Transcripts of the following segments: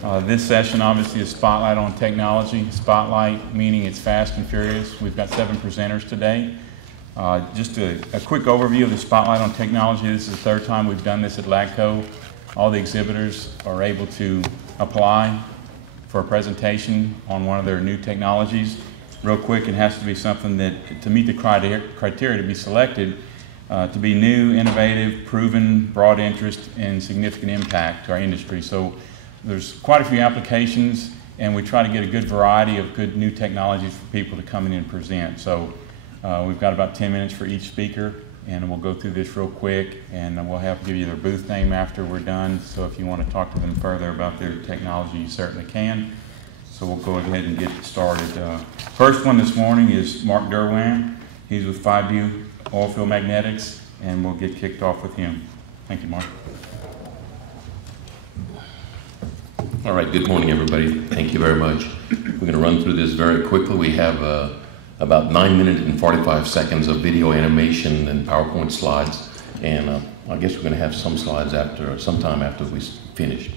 This session obviously is Spotlight on Technology. Spotlight meaning it's fast and furious. We've got 7 presenters today. Just a quick overview of the Spotlight on Technology. This is the 3rd time we've done this at LAGCOE. All the exhibitors are able to apply for a presentation on one of their new technologies. Real quick, it has to be something that, to meet the criteria to be selected, to be new, innovative, proven, broad interest, and significant impact to our industry. So there's quite a few applications, and we try to get a good variety of good new technologies for people to come in and present. So we've got about 10 minutes for each speaker, and we'll go through this real quick, and we'll give you their booth name after we're done. So if you want to talk to them further about their technology, you certainly can. So we'll go ahead and get started. First one this morning is Mark Derwan. He's with 5U Oilfield Magnetics, and we'll get kicked off with him. Thank you, Mark. All right, good morning, everybody. Thank you very much. We're going to run through this very quickly. We have about 9 minutes and 45 seconds of video animation and PowerPoint slides, and I guess we're going to have some slides sometime after we finish.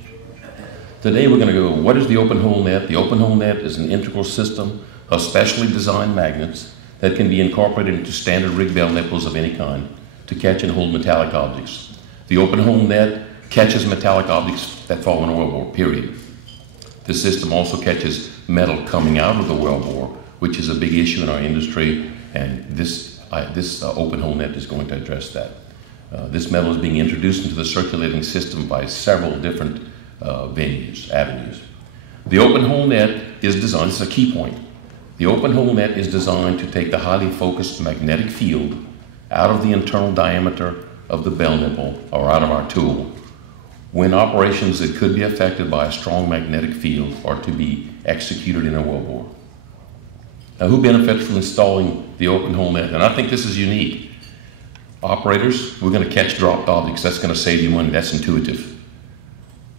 Today we're going to go, what is the open hole net? The open hole net is an integral system of specially designed magnets that can be incorporated into standard rig bell nipples of any kind to catch and hold metallic objects. The open hole net catches metallic objects that fall in a wellbore, period. This system also catches metal coming out of the wellbore, which is a big issue in our industry, and this open hole net is going to address that. This metal is being introduced into the circulating system by several different avenues. The open hole net is designed, this is a key point. The open hole net is designed to take the highly focused magnetic field out of the internal diameter of the bell nipple or out of our tool when operations that could be affected by a strong magnetic field are to be executed in a wellbore. Now, who benefits from installing the open hole net? And I think this is unique. Operators, we're going to catch dropped objects. That's going to save you money. That's intuitive.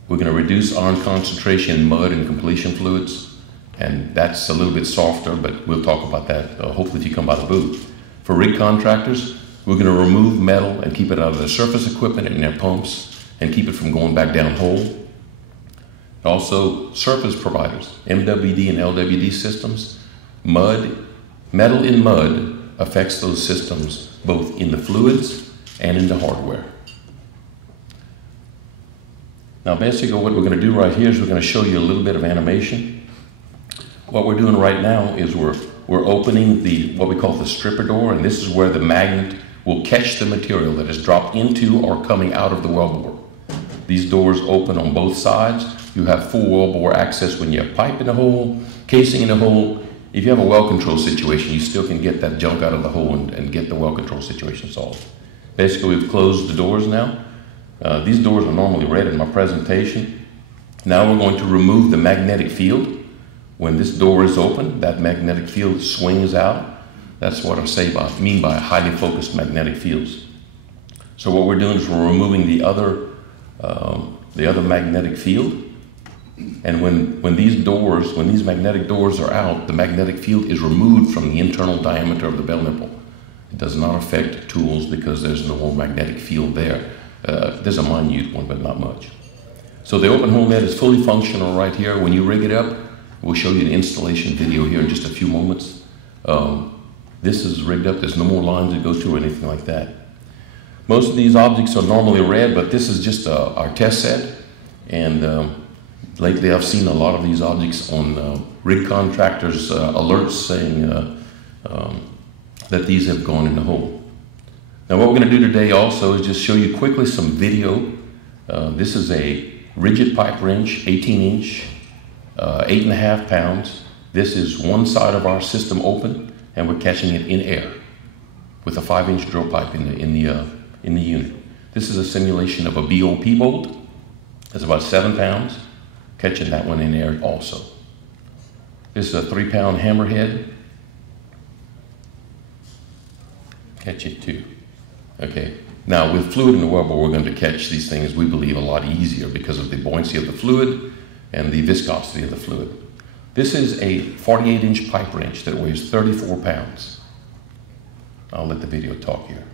We're going to reduce iron concentration in mud and completion fluids, and that's a little bit softer, but we'll talk about that hopefully if you come by the booth. For rig contractors, we're going to remove metal and keep it out of their surface equipment and their pumps and keep it from going back down hole. Also, surface providers, MWD and LWD systems, metal in mud affects those systems both in the fluids and in the hardware. Now basically what we're going to do right here is we're going to show you a little bit of animation. What we're doing right now is we're opening what we call the stripper door, and this is where the magnet will catch the material that is dropped into or coming out of the wellbore. These doors open on both sides. You have full wellbore access when you have pipe in the hole, casing in the hole. If you have a well control situation, you still can get that junk out of the hole and get the well control situation solved. Basically, we've closed the doors now. These doors are normally red in my presentation. Now we're going to remove the magnetic field. When this door is open, that magnetic field swings out. That's what I mean by highly focused magnetic fields. So what we're doing is we're removing the other magnetic field. And when these magnetic doors are out, the magnetic field is removed from the internal diameter of the bell nipple. It does not affect tools because there's no more magnetic field there. There's a minute one, but not much. So the open hole net is fully functional right here. When you rig it up, we'll show you an installation video here in just a few moments. This is rigged up. There's no more lines to go to or anything like that. Most of these objects are normally red, but this is just our test set. And lately I've seen a lot of these objects on rig contractors' alerts saying that these have gone in the hole. Now what we're going to do today also is just show you quickly some video. This is a rigid pipe wrench, 18-inch, 8.5 pounds. This is one side of our system open, and we're catching it in air with a 5-inch drill pipe in the unit. This is a simulation of a BOP bolt. It's about 7 pounds, catching that one in air also. This is a 3-pound hammerhead. Catch it too. Okay. Now with fluid in the wellbore, we're going to catch these things, we believe, a lot easier because of the buoyancy of the fluid and the viscosity of the fluid. This is a 48-inch pipe wrench that weighs 34 pounds. I'll let the video talk here.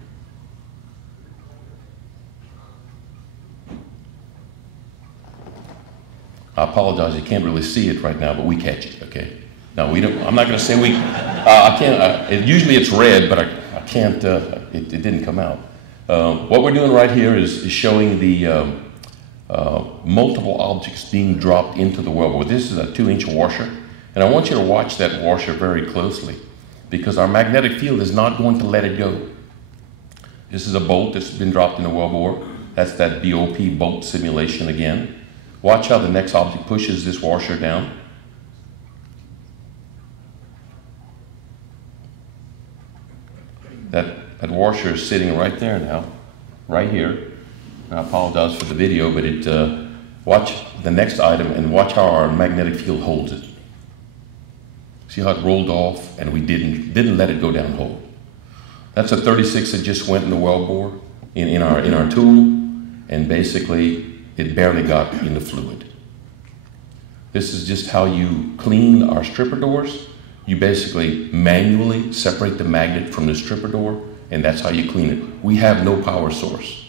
I apologize, you can't really see it right now, but we catch it, okay? Now, we don't, I'm not gonna say we, I can't, usually it's red, but I can't, it didn't come out. What we're doing right here is showing the multiple objects being dropped into the wellbore. This is a 2-inch washer, and I want you to watch that washer very closely because our magnetic field is not going to let it go. This is a bolt that's been dropped in the wellbore. That's that BOP bolt simulation again. Watch how the next object pushes this washer down. That washer is sitting right there now, right here. I apologize for the video, but watch the next item and watch how our magnetic field holds it. See how it rolled off and we didn't let it go down whole. That's a 36 that just went in the wellbore in our tool, and basically it barely got in the fluid. This is just how you clean our stripper doors. You basically manually separate the magnet from the stripper door, and that's how you clean it. We have no power source.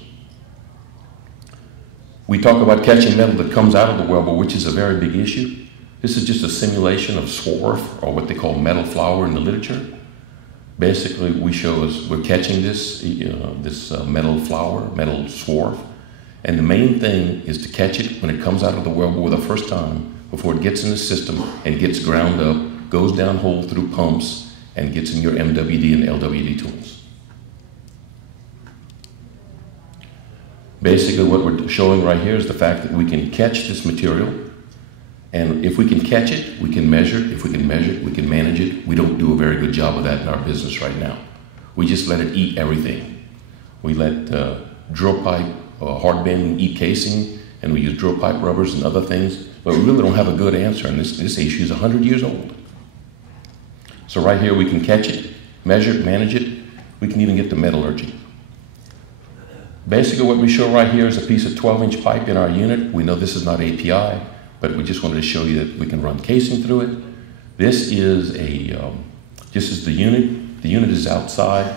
We talk about catching metal that comes out of the wellbore, which is a very big issue. This is just a simulation of swarf, or what they call metal flour in the literature. Basically, we show us we're catching this metal flour, metal swarf, and the main thing is to catch it when it comes out of the wellbore the first time, before it gets in the system and gets ground up, goes down hole through pumps, and gets in your MWD and LWD tools. Basically, what we're showing right here is the fact that we can catch this material, and if we can catch it, we can measure it. If we can measure it, we can manage it. We don't do a very good job of that in our business right now. We just let it eat everything. We let drill pipe, hard bending eat casing, and we use drill pipe rubbers and other things, but we really don't have a good answer, and this issue is 100 years old. So right here we can catch it, measure it, manage it. We can even get the metallurgy. Basically what we show right here is a piece of 12-inch pipe in our unit. We know this is not API, but we just wanted to show you that we can run casing through it. This is this is the unit. The unit is outside,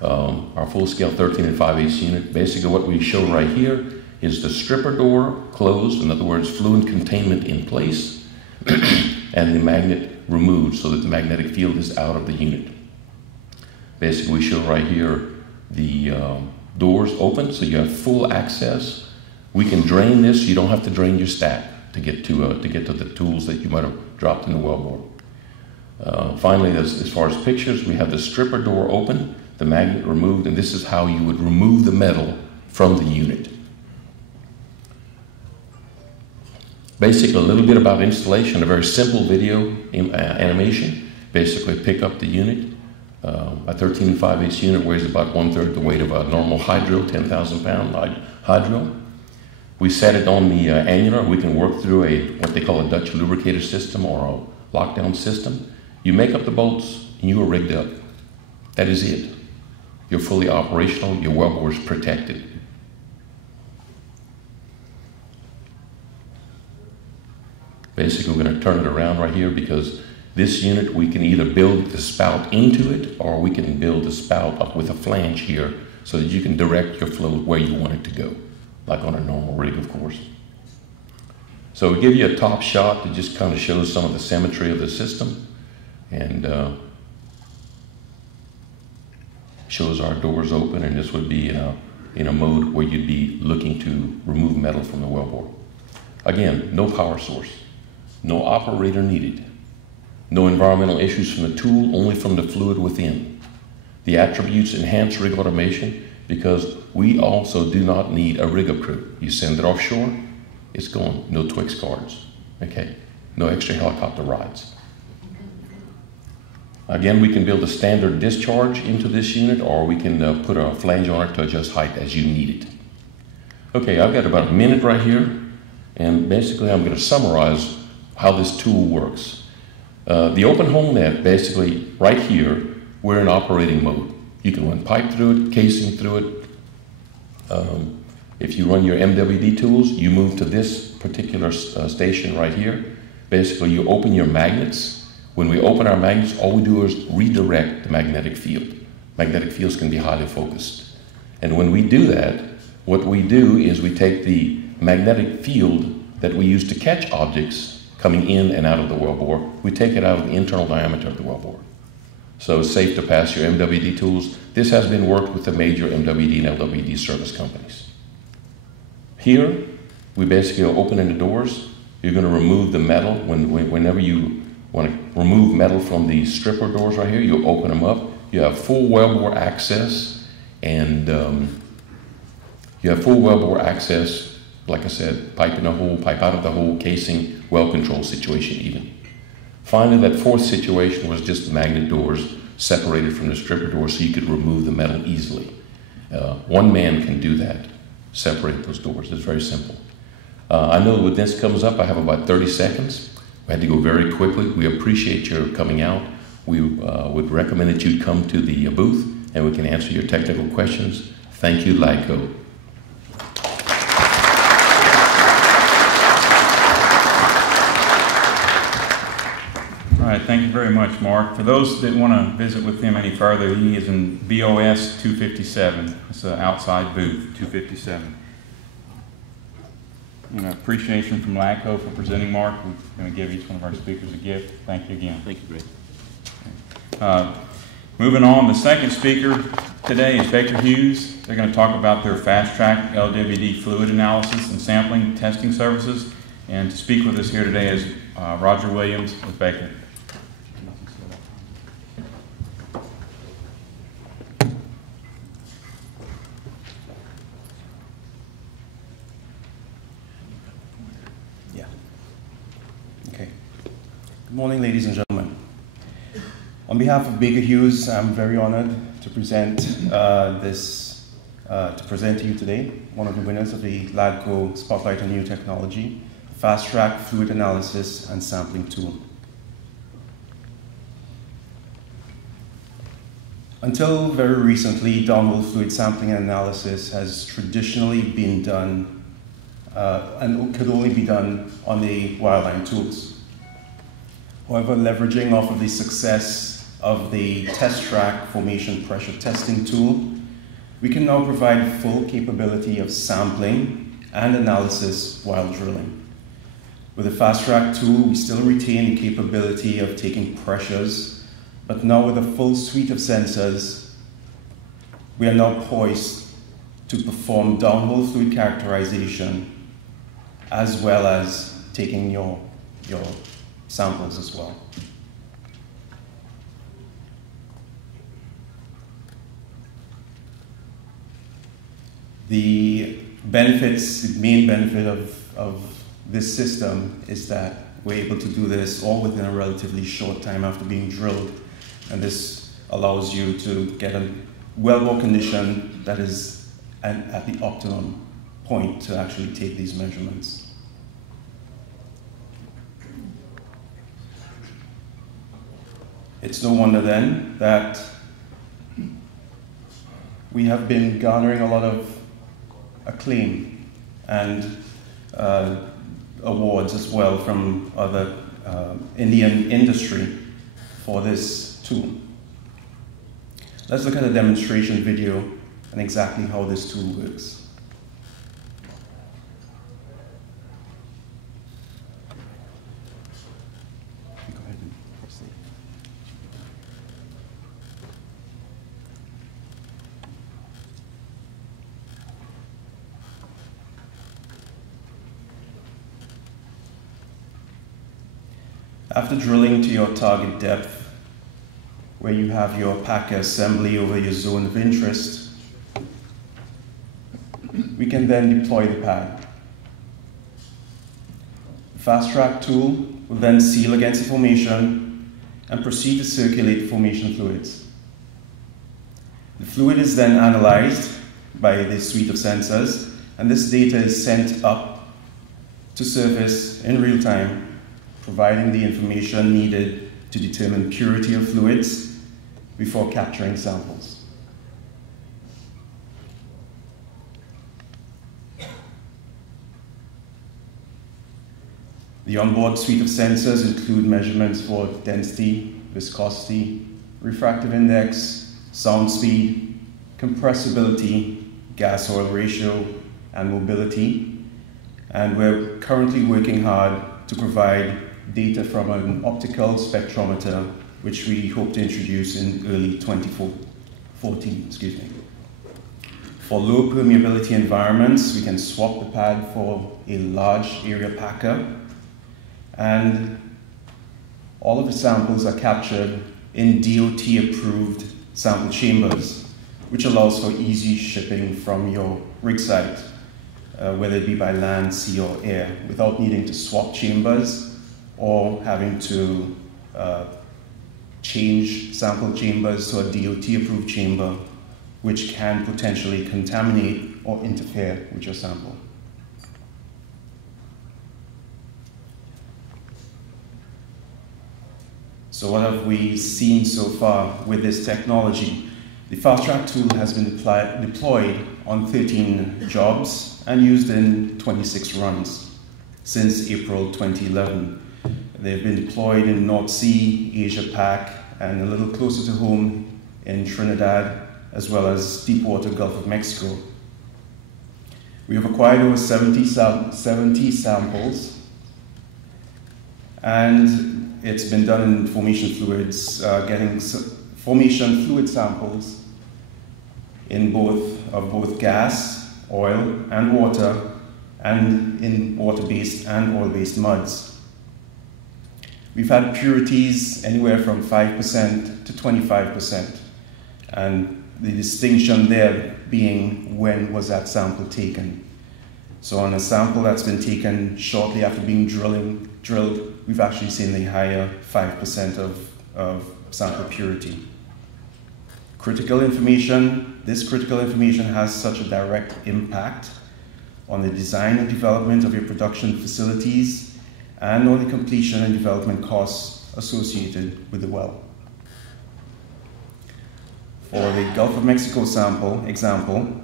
our full-scale 13 5/8 unit. Basically what we show right here is the stripper door closed, in other words, fluid containment in place, and the magnet removed so that the magnetic field is out of the unit. Basically we show right here the doors open, so you have full access. We can drain this. You don't have to drain your stack to get to the tools that you might have dropped in the wellbore. Finally, as far as pictures, we have the stripper door open, the magnet removed, and this is how you would remove the metal from the unit. Basically, a little bit about installation, a very simple video animation. Basically, pick up the unit. A 13 5/8 unit weighs about 1/3 the weight of a normal hydro, 10,000 pound hydro. We set it on the annular. We can work through what they call a Dutch lubricator system or a lockdown system. You make up the bolts and you are rigged up. That is it. You're fully operational. Your wellbore is protected. Basically, we're going to turn it around right here because this unit, we can either build the spout into it or we can build the spout up with a flange here so that you can direct your flow where you want it to go, like on a normal rig, of course. So we give you a top shot that just kind of shows some of the symmetry of the system, and shows our doors open, and this would be in a mode where you'd be looking to remove metal from the wellbore. Again, no power source, no operator needed. No environmental issues from the tool, only from the fluid within. The attributes enhance rig automation because we also do not need a rig-up crew. You send it offshore, it's gone. No Twix cards, okay? No extra helicopter rides. Again, we can build a standard discharge into this unit, or we can put a flange on it to adjust height as you need it. Okay, I've got about a minute right here, and basically I'm going to summarize how this tool works. The open hole net, basically right here, we're in operating mode. You can run pipe through it, casing through it. If you run your MWD tools, you move to this particular station right here. Basically, you open your magnets. When we open our magnets, all we do is redirect the magnetic field. Magnetic fields can be highly focused. And when we do that, what we do is we take the magnetic field that we use to catch objects coming in and out of the wellbore. We take it out of the internal diameter of the wellbore. So it's safe to pass your MWD tools. This has been worked with the major MWD and LWD service companies. Here, we basically are opening the doors. You're going to remove the metal. Whenever you want to remove metal from the stripper doors right here, you'll open them up. You have full wellbore access, and like I said, pipe in the hole, pipe out of the hole, casing, well control situation even. Finally, that fourth situation was just magnet doors separated from the stripper doors so you could remove the metal easily. One man can do that, separate those doors. It's very simple. I know when this comes up, I have about 30 seconds. We had to go very quickly. We appreciate your coming out. We would recommend that you come to the booth and we can answer your technical questions. Thank you, LAGCOE. All right, thank you very much, Mark. For those that want to visit with him any further, he is in BOS 257. It's an outside booth, 257. Appreciation from LAGCOE for presenting, Mark. We're going to give each one of our speakers a gift. Thank you again. Thank you, Greg. Moving on, the second speaker today is Baker Hughes. They're going to talk about their fast-track LWD fluid analysis and sampling testing services. And to speak with us here today is Roger Williams with Baker. Good morning, ladies and gentlemen. On behalf of Baker Hughes, I'm very honored to present to you today one of the winners of the LAGCOE Spotlight on New Technology, Fast Track Fluid Analysis and Sampling Tool. Until very recently, downhole fluid sampling and analysis has traditionally been done and could only be done on the wireline tools. However, leveraging off of the success of the test track formation pressure testing tool, we can now provide full capability of sampling and analysis while drilling. With the fast track tool, we still retain the capability of taking pressures, but now with a full suite of sensors, we are now poised to perform downhole fluid characterization as well as taking your samples as well. The main benefit of this system is that we're able to do this all within a relatively short time after being drilled, and this allows you to get a wellbore condition that is at the optimum point to actually take these measurements. It's no wonder then that we have been garnering a lot of acclaim and awards as well from other Indian industry for this tool. Let's look at a demonstration video and exactly how this tool works. After drilling to your target depth, where you have your packer assembly over your zone of interest, we can then deploy the pad. The Fast Track tool will then seal against the formation and proceed to circulate the formation fluids. The fluid is then analyzed by the suite of sensors, and this data is sent up to surface in real time, providing the information needed to determine purity of fluids before capturing samples. The onboard suite of sensors include measurements for density, viscosity, refractive index, sound speed, compressibility, gas-oil ratio, and mobility. And we're currently working hard to provide data from an optical spectrometer, which we hope to introduce in early 2014. For low permeability environments, we can swap the pad for a large area packer, and all of the samples are captured in DOT-approved sample chambers, which allows for easy shipping from your rig site, whether it be by land, sea, or air, without needing to swap chambers or having to change sample chambers to a DOT-approved chamber, which can potentially contaminate or interfere with your sample. So what have we seen so far with this technology? The Fast Track tool has been deployed on 13 jobs and used in 26 runs since April 2011. They've been deployed in North Sea, Asia Pac, and a little closer to home in Trinidad, as well as deepwater Gulf of Mexico. We have acquired over 70 samples, and it's been done in formation fluids, getting formation fluid samples in both gas, oil, and water, and in water-based and oil-based muds. We've had purities anywhere from 5% to 25%, and the distinction there being when was that sample taken. So on a sample that's been taken shortly after being drilled, we've actually seen the higher 5% of sample purity. Critical information, this critical information has such a direct impact on the design and development of your production facilities and on the completion and development costs associated with the well. For the Gulf of Mexico example,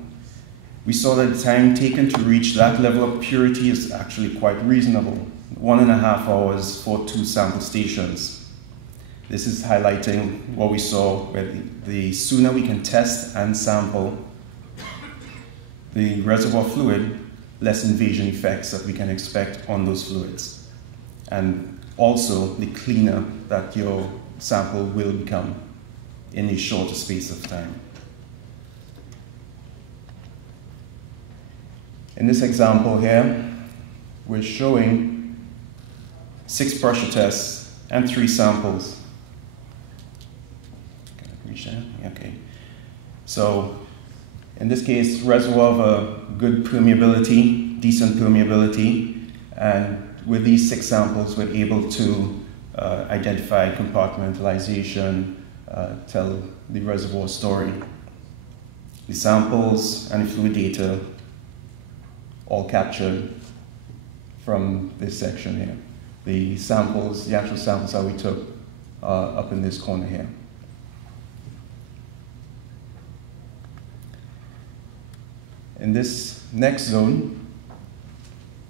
we saw that the time taken to reach that level of purity is actually quite reasonable, 1.5 hours for 2 sample stations. This is highlighting what we saw, where the sooner we can test and sample the reservoir fluid, less invasion effects that we can expect on those fluids. And also the cleaner that your sample will become in a shorter space of time. In this example here, we're showing 6 pressure tests and 3 samples. Can I reach that? Okay. So in this case, reservoir of a good permeability, decent permeability, and with these 6 samples, we're able to identify compartmentalization, tell the reservoir story. The samples and the fluid data all captured from this section here. The samples, the actual samples that we took up in this corner here. In this next zone,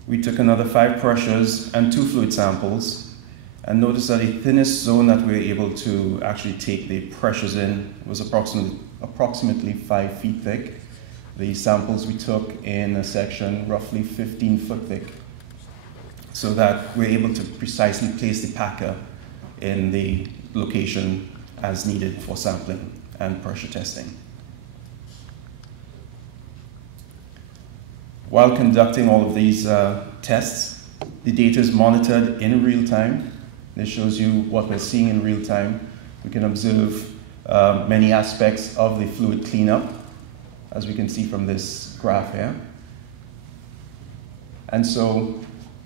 we took another 5 pressures and 2 fluid samples, and notice that the thinnest zone that we were able to actually take the pressures in was approximately 5 feet thick. The samples we took in a section roughly 15 foot thick, so that we're able to precisely place the packer in the location as needed for sampling and pressure testing. While conducting all of these tests, the data is monitored in real time. This shows you what we're seeing in real time. We can observe many aspects of the fluid cleanup, as we can see from this graph here. And so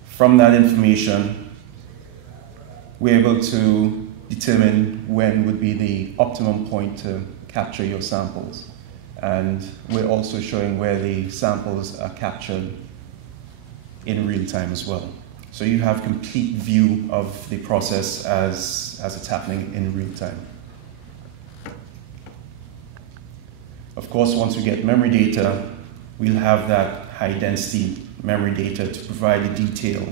from that information, we're able to determine when would be the optimum point to capture your samples. And we're also showing where the samples are captured in real time as well. So you have complete view of the process as it's happening in real time. Of course, once we get memory data, we'll have that high density memory data to provide the detail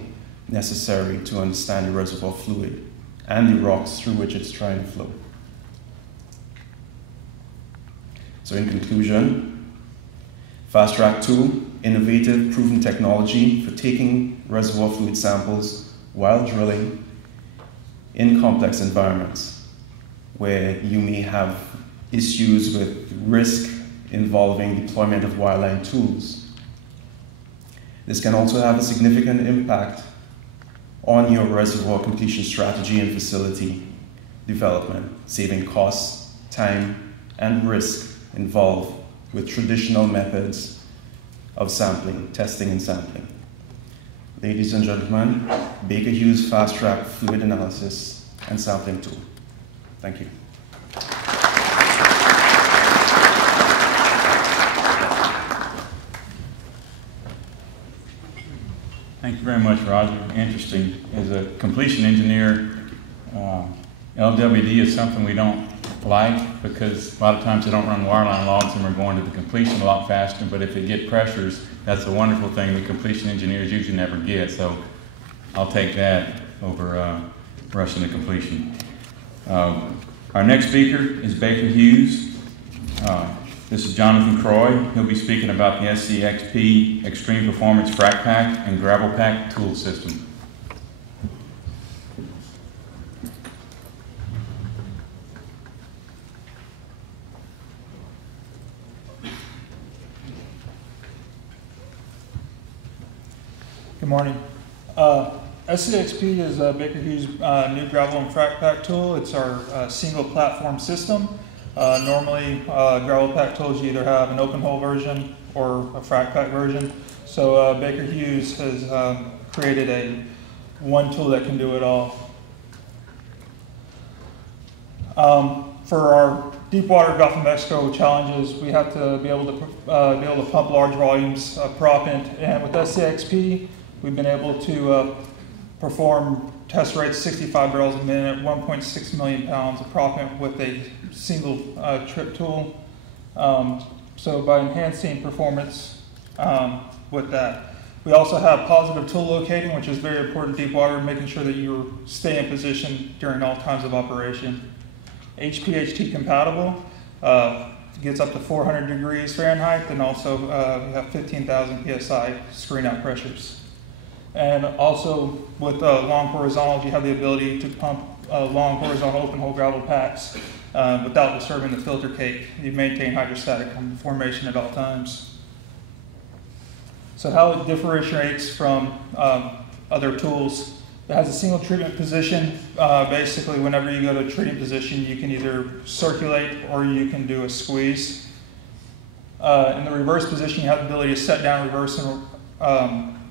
necessary to understand the reservoir fluid and the rocks through which it's trying to flow. So in conclusion, Fast Track tool innovative, proven technology for taking reservoir fluid samples while drilling in complex environments where you may have issues with risk involving deployment of wireline tools. This can also have a significant impact on your reservoir completion strategy and facility development, saving costs, time, and risk involved with traditional methods of sampling, testing and sampling. Ladies and gentlemen, Baker Hughes Fast Track Fluid Analysis and Sampling Tool. Thank you. Thank you very much, Roger. Interesting. As a completion engineer, LWD is something we don't like because a lot of times they don't run wireline logs and we're going to the completion a lot faster, but if they get pressures, that's a wonderful thing the completion engineers usually never get, so I'll take that over rushing the completion. Our next speaker is Baker Hughes. This is Jonathan Croy. He'll be speaking about the SCXP Extreme Performance Frac Pack and Gravel Pack tool system. Good morning. SCXP is Baker Hughes' new gravel and frac pack tool. It's our single platform system. Normally, gravel pack tools you either have an open hole version or a frac pack version. So Baker Hughes has created one tool that can do it all. For our deep water Gulf of Mexico challenges, we have to be able to pump large volumes of proppant, and with SCXP, we've been able to perform test rates 65 barrels a minute, 1.6 million pounds of proppant with a single trip tool. So by enhancing performance with that. We also have positive tool locating, which is very important in deep water, making sure that you stay in position during all times of operation. HPHT compatible, gets up to 400 degrees Fahrenheit, and also we have 15,000 PSI screen out pressures. And also with long horizontals, you have the ability to pump long horizontal open hole gravel packs without disturbing the filter cake. You maintain hydrostatic formation at all times. So how it differentiates from other tools, it has a single treatment position. Basically, whenever you go to a treating position, you can either circulate or you can do a squeeze. In the reverse position, you have the ability to set down, reverse, and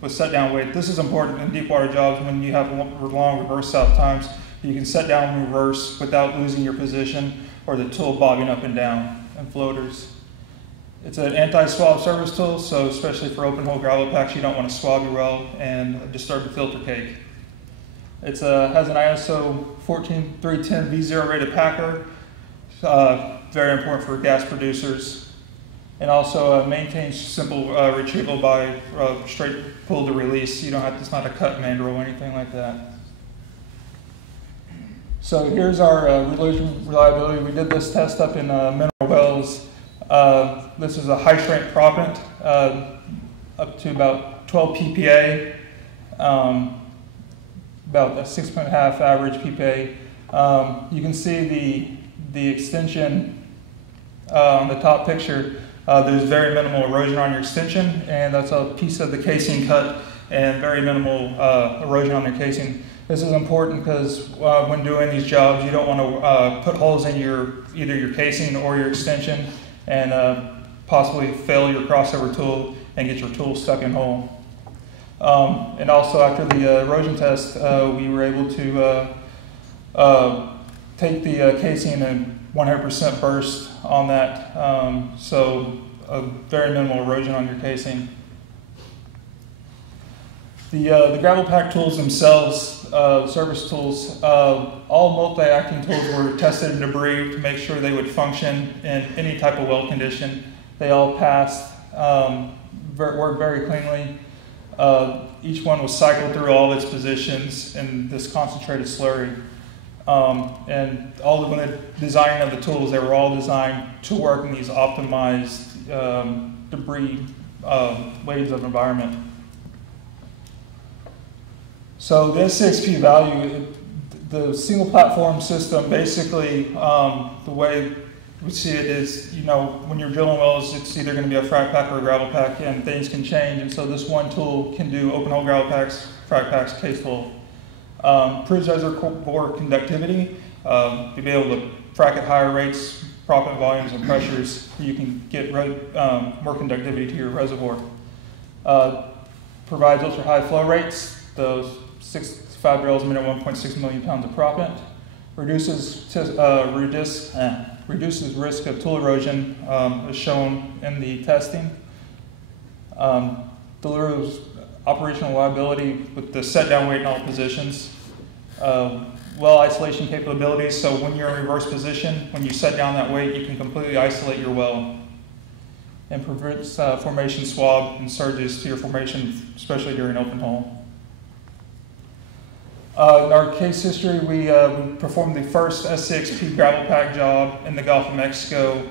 with set down weight. This is important in deep water jobs when you have long reverse out times. You can set down and reverse without losing your position or the tool bobbing up and down and floaters. It's an anti-swab service tool, so especially for open hole gravel packs, you don't want to swab your well and disturb the filter cake. It has an ISO 14310 V0 rated packer, very important for gas producers. And also maintains simple retrieval by straight pull to release. You don't have to, it's not a cut mandrel or anything like that. So here's our reliability. We did this test up in Mineral Wells. This is a high strength proppant, up to about 12 PPA, about a 6.5 average PPA. You can see the extension on the top picture. There's very minimal erosion on your extension, and that's a piece of the casing cut and very minimal erosion on the casing. This is important because when doing these jobs, you don't want to put holes in either your casing or your extension and possibly fail your crossover tool and get your tool stuck in hole. And also after the erosion test, we were able to take the casing and 100% burst on that, so very minimal erosion on your casing. The gravel pack tools themselves, service tools, all multi-acting tools were tested in debris to make sure they would function in any type of well condition. They all passed, worked very cleanly. Each one was cycled through all of its positions in this concentrated slurry. And when the designing of the tools, they were all designed to work in these optimized debris waves of environment. So the SCXP value, the single platform system, basically the way we see it is, you know, when you're drilling wells, it's either going to be a frac pack or a gravel pack, and things can change. And so this one tool can do open hole gravel packs, frac packs, case hole. Improves reservoir conductivity. You'll be able to frac at higher rates, proppant volumes, and pressures. You can get more conductivity to your reservoir. Provides ultra high flow rates. Those 65 barrels a minute, 1.6 million pounds of proppant. Reduces risk of tool erosion, as shown in the testing. Delivers operational reliability with the set down weight in all positions. Well isolation capabilities, so when you're in reverse position, when you set down that weight, you can completely isolate your well. And prevents formation swab and surges to your formation, especially during open hole. In our case history, we performed the first SCXP gravel pack job in the Gulf of Mexico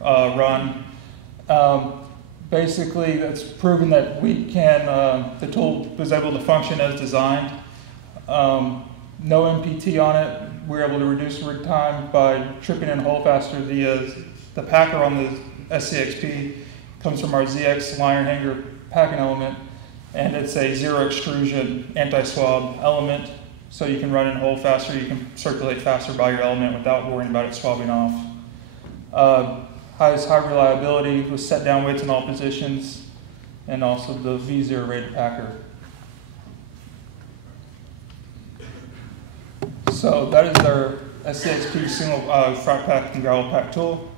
run. Basically, it's proven that we can, the tool was able to function as designed. No MPT on it. We were able to reduce rig time by tripping in hole faster. The packer on the SCXP comes from our ZX liner hanger packing element, and it's a zero extrusion anti-swab element. So you can run in hole faster, you can circulate faster by your element without worrying about it swabbing off. High reliability with set down weights in all positions, and also the V0 rated packer. So that is our SCXP single frac pack and gravel pack tool.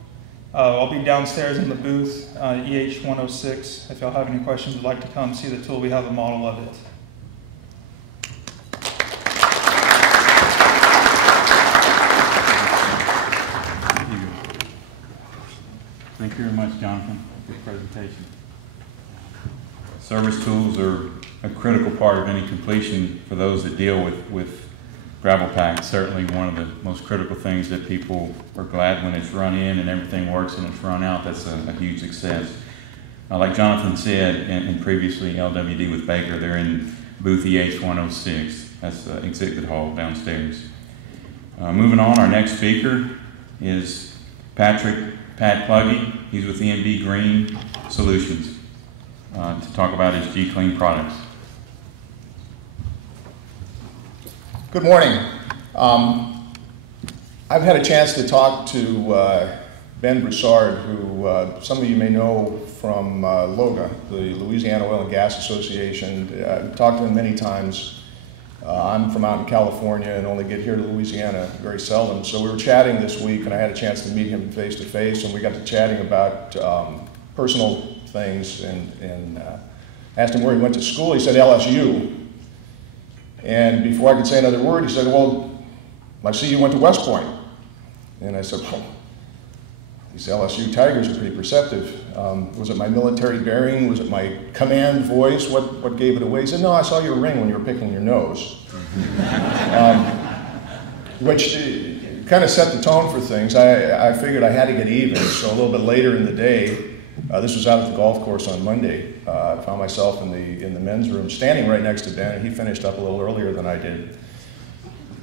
I'll be downstairs in the booth, EH106. If y'all have any questions, would like to come see the tool, we have a model of it. Thank you very much, Jonathan, for your presentation. Service tools are a critical part of any completion for those that deal with gravel packs. Certainly one of the most critical things that people are glad when it's run in and everything works and it's run out. That's a huge success. Like Jonathan said, and previously LWD with Baker, they're in booth EH106. That's the exhibit hall downstairs. Moving on, our next speaker is Pat Pluggy. He's with E&B Green Solutions to talk about his G-Clean products. Good morning. I've had a chance to talk to Ben Broussard, who some of you may know from LOGA, the Louisiana Oil and Gas Association. I've talked to him many times. I'm from out in California and only get here to Louisiana very seldom. So we were chatting this week and I had a chance to meet him face to face, and we got to chatting about personal things, and asked him where he went to school. He said LSU. And before I could say another word, he said, well, I see you went to West Point. And I said, well, these LSU Tigers are pretty perceptive. Was it my military bearing? Was it my command voice? What gave it away? He said, no, I saw your ring when you were picking your nose. Which kind of set the tone for things. I figured I had to get even. So a little bit later in the day, this was out at the golf course on Monday. I found myself in the men's room, standing right next to Ben, and he finished up a little earlier than I did.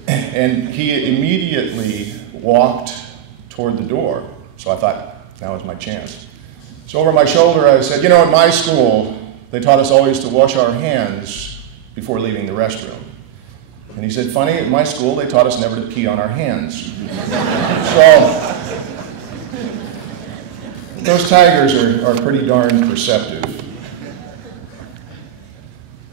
And he immediately walked toward the door. So I thought, now is my chance. So over my shoulder, I said, you know, at my school, they taught us always to wash our hands before leaving the restroom. And he said, funny, at my school, they taught us never to pee on our hands. So those Tigers are pretty darn perceptive.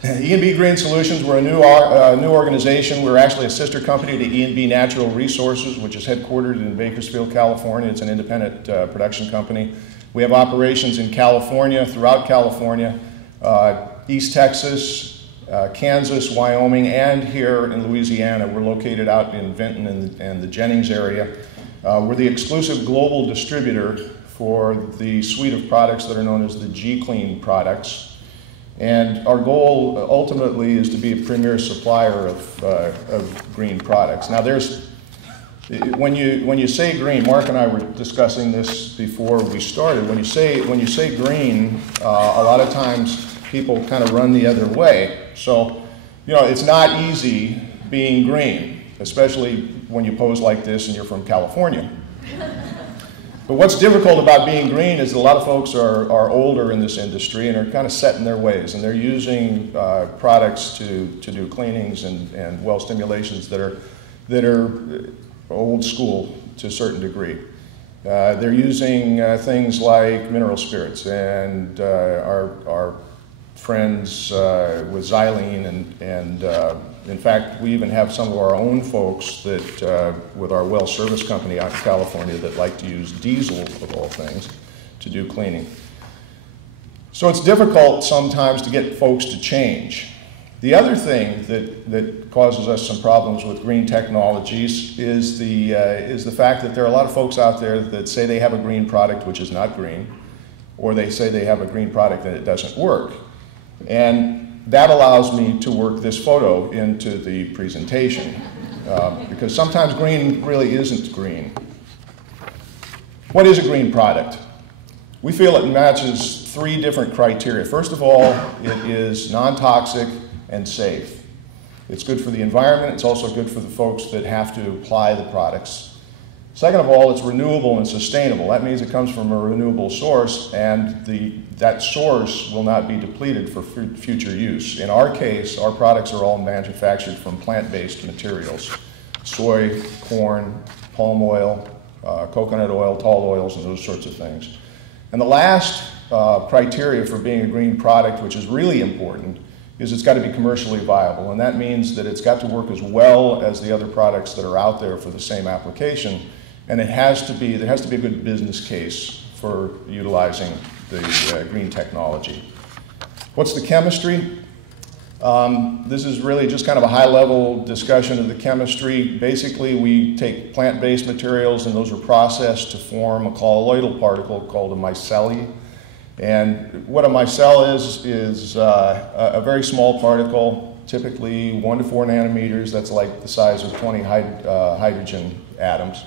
E&B Green Solutions, we're a new organization. We're actually a sister company to E&B Natural Resources, which is headquartered in Bakersfield, California. It's an independent production company. We have operations in California, throughout California, East Texas, Kansas, Wyoming, and here in Louisiana. We're located out in Vinton and the Jennings area. We're the exclusive global distributor for the suite of products that are known as the G-Clean products. And our goal ultimately is to be a premier supplier of green products. Now there's When you say green, Mark and I were discussing this before we started. When you say green, a lot of times people kind of run the other way. So, you know, it's not easy being green, especially when you pose like this and you're from California. But what's difficult about being green is that a lot of folks are older in this industry and are kind of set in their ways, and they're using products to do cleanings and well stimulations that are old school to a certain degree. They're using things like mineral spirits, and our friends with xylene, and in fact, we even have some of our own folks that, with our well service company out in California, that like to use diesel, of all things, to do cleaning. So it's difficult sometimes to get folks to change. The other thing that causes us some problems with green technologies is the fact that there are a lot of folks out there that say they have a green product which is not green, or they say they have a green product and it doesn't work. And that allows me to work this photo into the presentation, because sometimes green really isn't green. What is a green product? We feel it matches 3 different criteria. First of all, it is non-toxic and safe. It's good for the environment. It's also good for the folks that have to apply the products. Second of all, it's renewable and sustainable. That means it comes from a renewable source, and that source will not be depleted for future use. In our case, our products are all manufactured from plant-based materials: soy, corn, palm oil, coconut oil, tall oils, and those sorts of things. And the last criteria for being a green product, which is really important, is it's got to be commercially viable. And that means that it's got to work as well as the other products that are out there for the same application. And there has to be a good business case for utilizing the green technology. What's the chemistry? This is really just kind of a high-level discussion of the chemistry. Basically, we take plant-based materials, and those are processed to form a colloidal particle called a micelle. And what a micelle is a very small particle, typically 1 to 4 nanometers. That's like the size of 20 hydrogen atoms.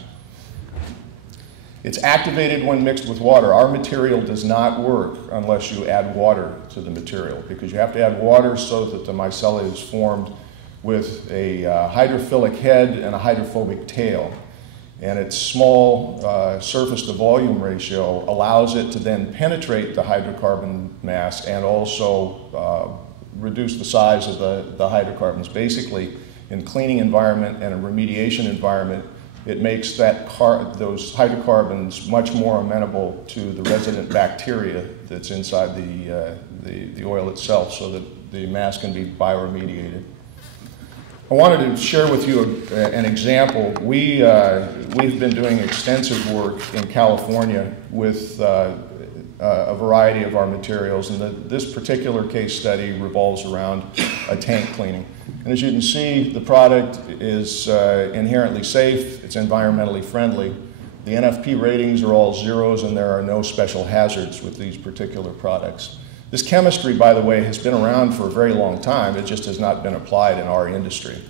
It's activated when mixed with water. Our material does not work unless you add water to the material, because you have to add water so that the micelle is formed with a hydrophilic head and a hydrophobic tail. And its small surface to volume ratio allows it to then penetrate the hydrocarbon mass and also reduce the size of the hydrocarbons. Basically, in cleaning environment and a remediation environment, it makes those hydrocarbons much more amenable to the resident bacteria that's inside the oil itself, so that the mass can be bioremediated. I wanted to share with you an example. We've been doing extensive work in California with a variety of our materials, and this particular case study revolves around a tank cleaning. And as you can see, the product is inherently safe, it's environmentally friendly. The NFP ratings are all zeros, and there are no special hazards with these particular products. This chemistry, by the way, has been around for a very long time. It just has not been applied in our industry.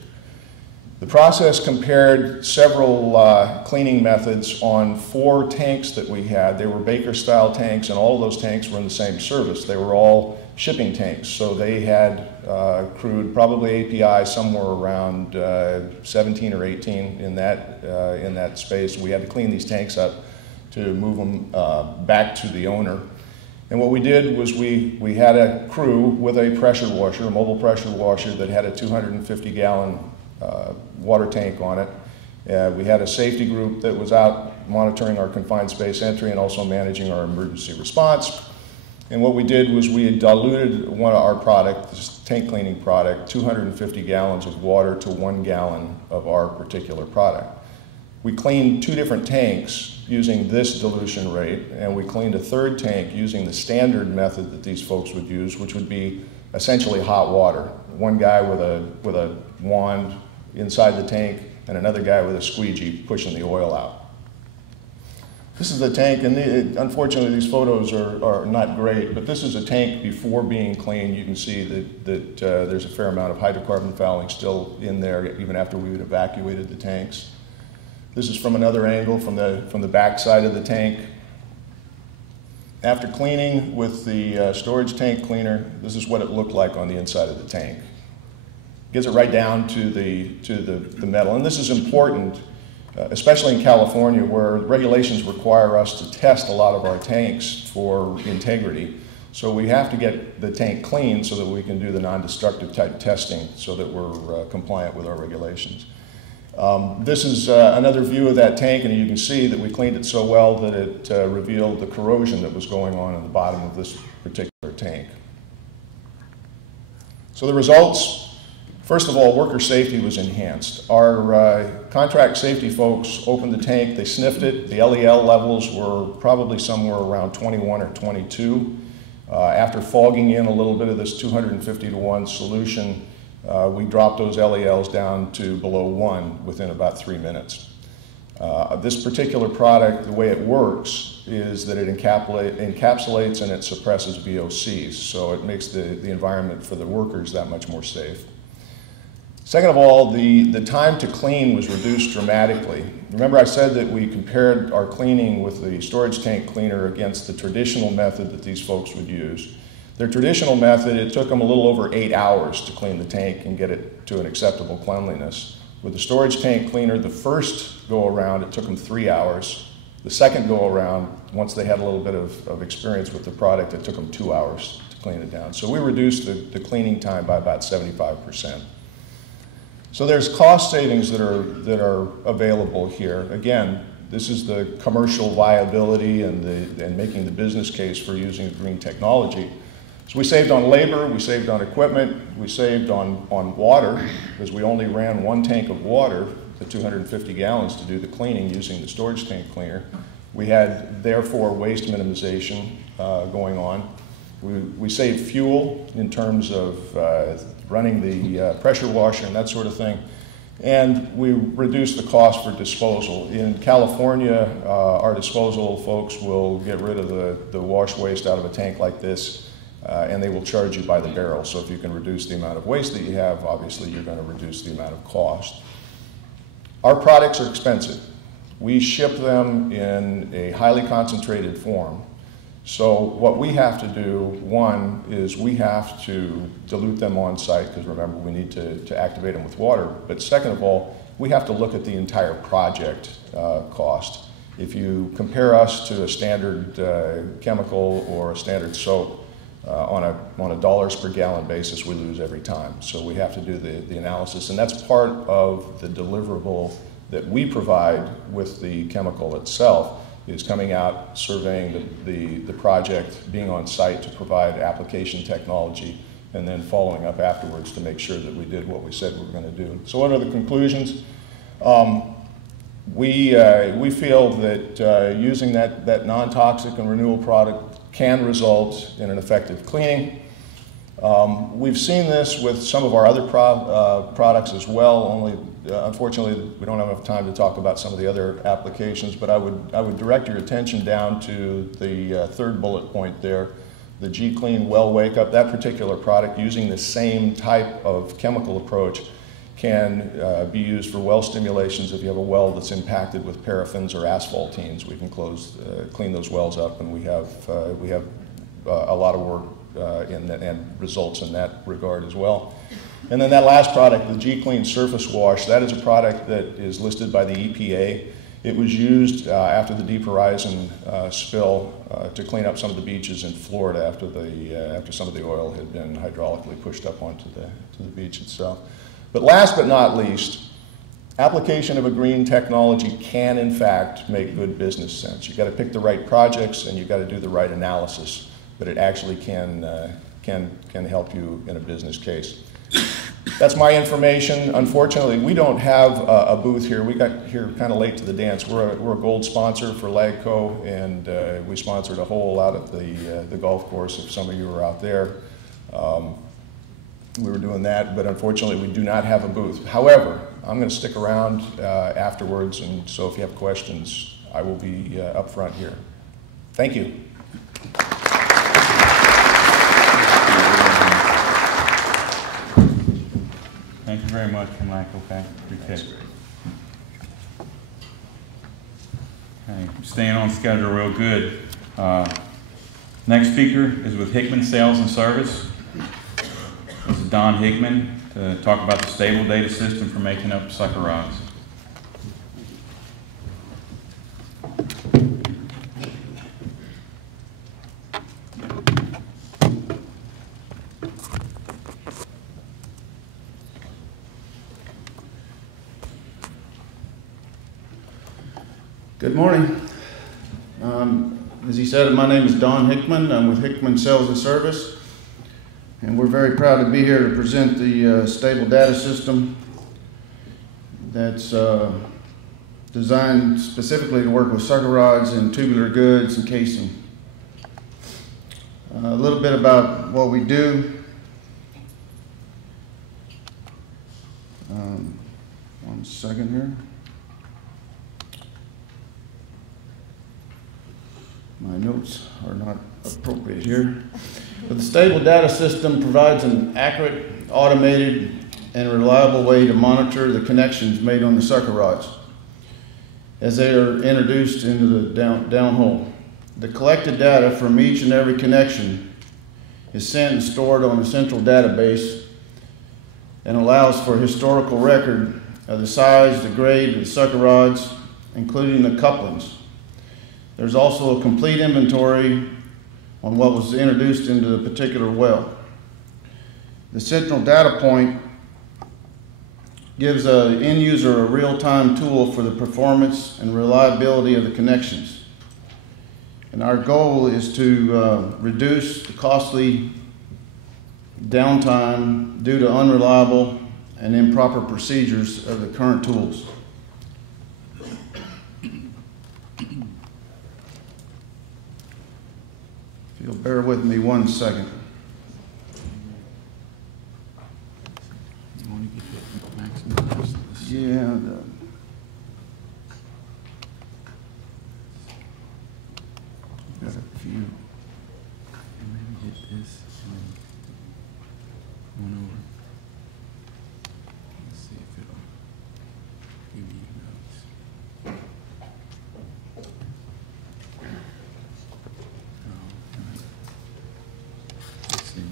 The process compared several cleaning methods on 4 tanks that we had. They were Baker-style tanks, and all of those tanks were in the same service. They were all shipping tanks, so they had crude, probably API, somewhere around 17 or 18 in that space. We had to clean these tanks up to move them back to the owner. And what we did was we had a crew with a pressure washer, a mobile pressure washer that had a 250-gallon water tank on it. We had a safety group that was out monitoring our confined space entry and also managing our emergency response. And what we did was we had diluted one of our product, this tank cleaning product, 250 gallons of water to 1 gallon of our particular product. We cleaned 2 different tanks using this dilution rate, and we cleaned a 3rd tank using the standard method that these folks would use, which would be essentially hot water. One guy with a wand inside the tank and another guy with a squeegee pushing the oil out. This is the tank, and unfortunately these photos are not great, but this is a tank before being cleaned. You can see that there's a fair amount of hydrocarbon fouling still in there even after we had evacuated the tanks. This is from another angle, from the back side of the tank. After cleaning with the storage tank cleaner, this is what it looked like on the inside of the tank. Gets it right down to the metal. And this is important, especially in California, where regulations require us to test a lot of our tanks for integrity. So we have to get the tank clean so that we can do the non-destructive type testing so that we're compliant with our regulations. This is another view of that tank, and you can see that we cleaned it so well that it revealed the corrosion that was going on in the bottom of this particular tank. So the results, first of all, worker safety was enhanced. Our contract safety folks opened the tank, they sniffed it. The LEL levels were probably somewhere around 21 or 22. After fogging in a little bit of this 250 to 1 solution, we dropped those LELs down to below 1 within about 3 minutes. This particular product, the way it works is that it encapsulates and it suppresses VOCs, so it makes the environment for the workers that much more safe. Second of all, the time to clean was reduced dramatically. Remember I said that we compared our cleaning with the storage tank cleaner against the traditional method that these folks would use. Their traditional method, it took them a little over 8 hours to clean the tank and get it to an acceptable cleanliness. With the storage tank cleaner, the first go around, it took them 3 hours. The second go around, once they had a little bit of experience with the product, it took them 2 hours to clean it down. So we reduced the cleaning time by about 75%. So there's cost savings that are available here. Again, this is the commercial viability and making the business case for using green technology. So we saved on labor, we saved on equipment, we saved on water, because we only ran 1 tank of water, the 250 gallons, to do the cleaning using the storage tank cleaner. We had, therefore, waste minimization going on. We saved fuel in terms of running the pressure washer and that sort of thing. And we reduced the cost for disposal. In California, our disposal folks will get rid of the wash waste out of a tank like this, and they will charge you by the barrel. So if you can reduce the amount of waste that you have, obviously you're going to reduce the amount of cost. Our products are expensive. We ship them in a highly concentrated form. So what we have to do, one, is we have to dilute them on site, because remember, we need to activate them with water. But second of all, we have to look at the entire project cost. If you compare us to a standard chemical or a standard soap, on a dollars per gallon basis, we lose every time. So we have to do the analysis, and that's part of the deliverable that we provide with the chemical itself, is coming out, surveying the project, being on site to provide application technology, and then following up afterwards to make sure that we did what we said we were going to do. So what are the conclusions? We feel that using that non-toxic and renewable product can result in an effective cleaning. We've seen this with some of our other products as well, only unfortunately we don't have enough time to talk about some of the other applications, but I would direct your attention down to the third bullet point there, the G-Clean Well Wake Up. That particular product, using the same type of chemical approach, can be used for well stimulations. If you have a well that's impacted with paraffins or asphaltenes, we can clean those wells up, and we have a lot of work and results in that regard as well. And then that last product, the G-Clean Surface Wash, that is a product that is listed by the EPA. It was used after the Deep Horizon spill to clean up some of the beaches in Florida after some of the oil had been hydraulically pushed up onto the beach itself. But last but not least, application of a green technology can in fact make good business sense. You've got to pick the right projects and you've got to do the right analysis, but it actually can help you in a business case. That's my information. Unfortunately, we don't have a booth here. We got here kind of late to the dance. We're a gold sponsor for LAGCOE, and we sponsored a hole out at the golf course. If some of you were out there, we were doing that, but unfortunately we do not have a booth. However, I'm going to stick around afterwards, and so if you have questions, I will be up front here. Thank you. Thank you very much from LAGCOE. Appreciate it. Okay, staying on schedule real good. Next speaker is with Hickman Sales and Service. This is Don Hickman to talk about the stable data system for making up sucker rods. Good morning. As he said, my name is Don Hickman. I'm with Hickman Sales and Service, and we're very proud to be here to present the stable data system that's designed specifically to work with sucker rods and tubular goods and casing. A little bit about what we do. One second here. My notes are not appropriate here. But the stable data system provides an accurate, automated, and reliable way to monitor the connections made on the sucker rods as they are introduced into the downhole. The collected data from each and every connection is sent and stored on a central database and allows for a historical record of the size, the grade of the sucker rods, including the couplings. There's also a complete inventory on what was introduced into the particular well. The central data point gives an end user a real-time tool for the performance and reliability of the connections. And our goal is to reduce the costly downtime due to unreliable and improper procedures of the current tools. If you'll bear with me 1 second. You want to get the maximum? Yeah. Got a few. And maybe get this and then one over. Let's see if it'll give you notes. Let's see.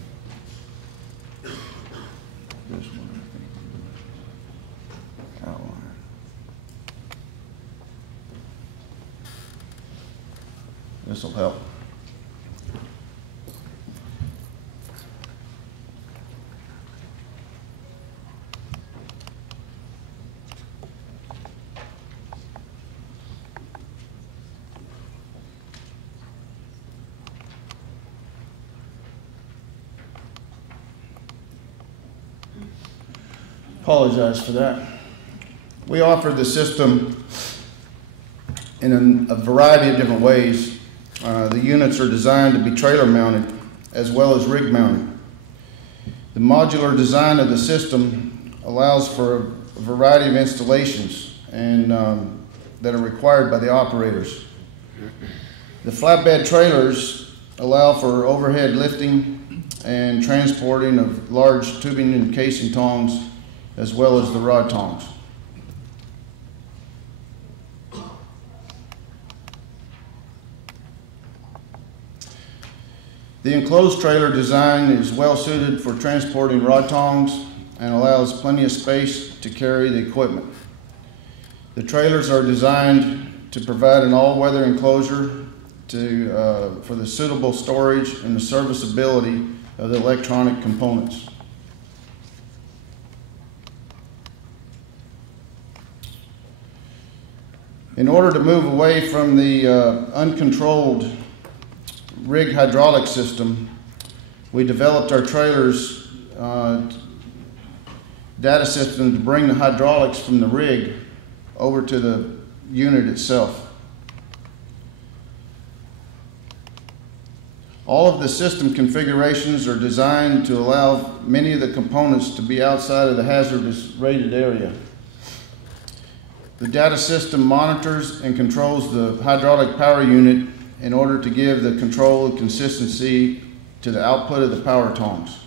This one, I think. Outline. This will help. Apologize for that. We offer the system in a variety of different ways. The units are designed to be trailer mounted as well as rig mounted. The modular design of the system allows for a variety of installations and that are required by the operators. The flatbed trailers allow for overhead lifting and transporting of large tubing and casing tongs as well as the rod tongs. The enclosed trailer design is well suited for transporting rod tongs and allows plenty of space to carry the equipment. The trailers are designed to provide an all-weather enclosure for the suitable storage and the serviceability of the electronic components. In order to move away from the uncontrolled rig hydraulic system, we developed our trailers data system to bring the hydraulics from the rig over to the unit itself. All of the system configurations are designed to allow many of the components to be outside of the hazardous rated area. The data system monitors and controls the hydraulic power unit in order to give the control and consistency to the output of the power tongs.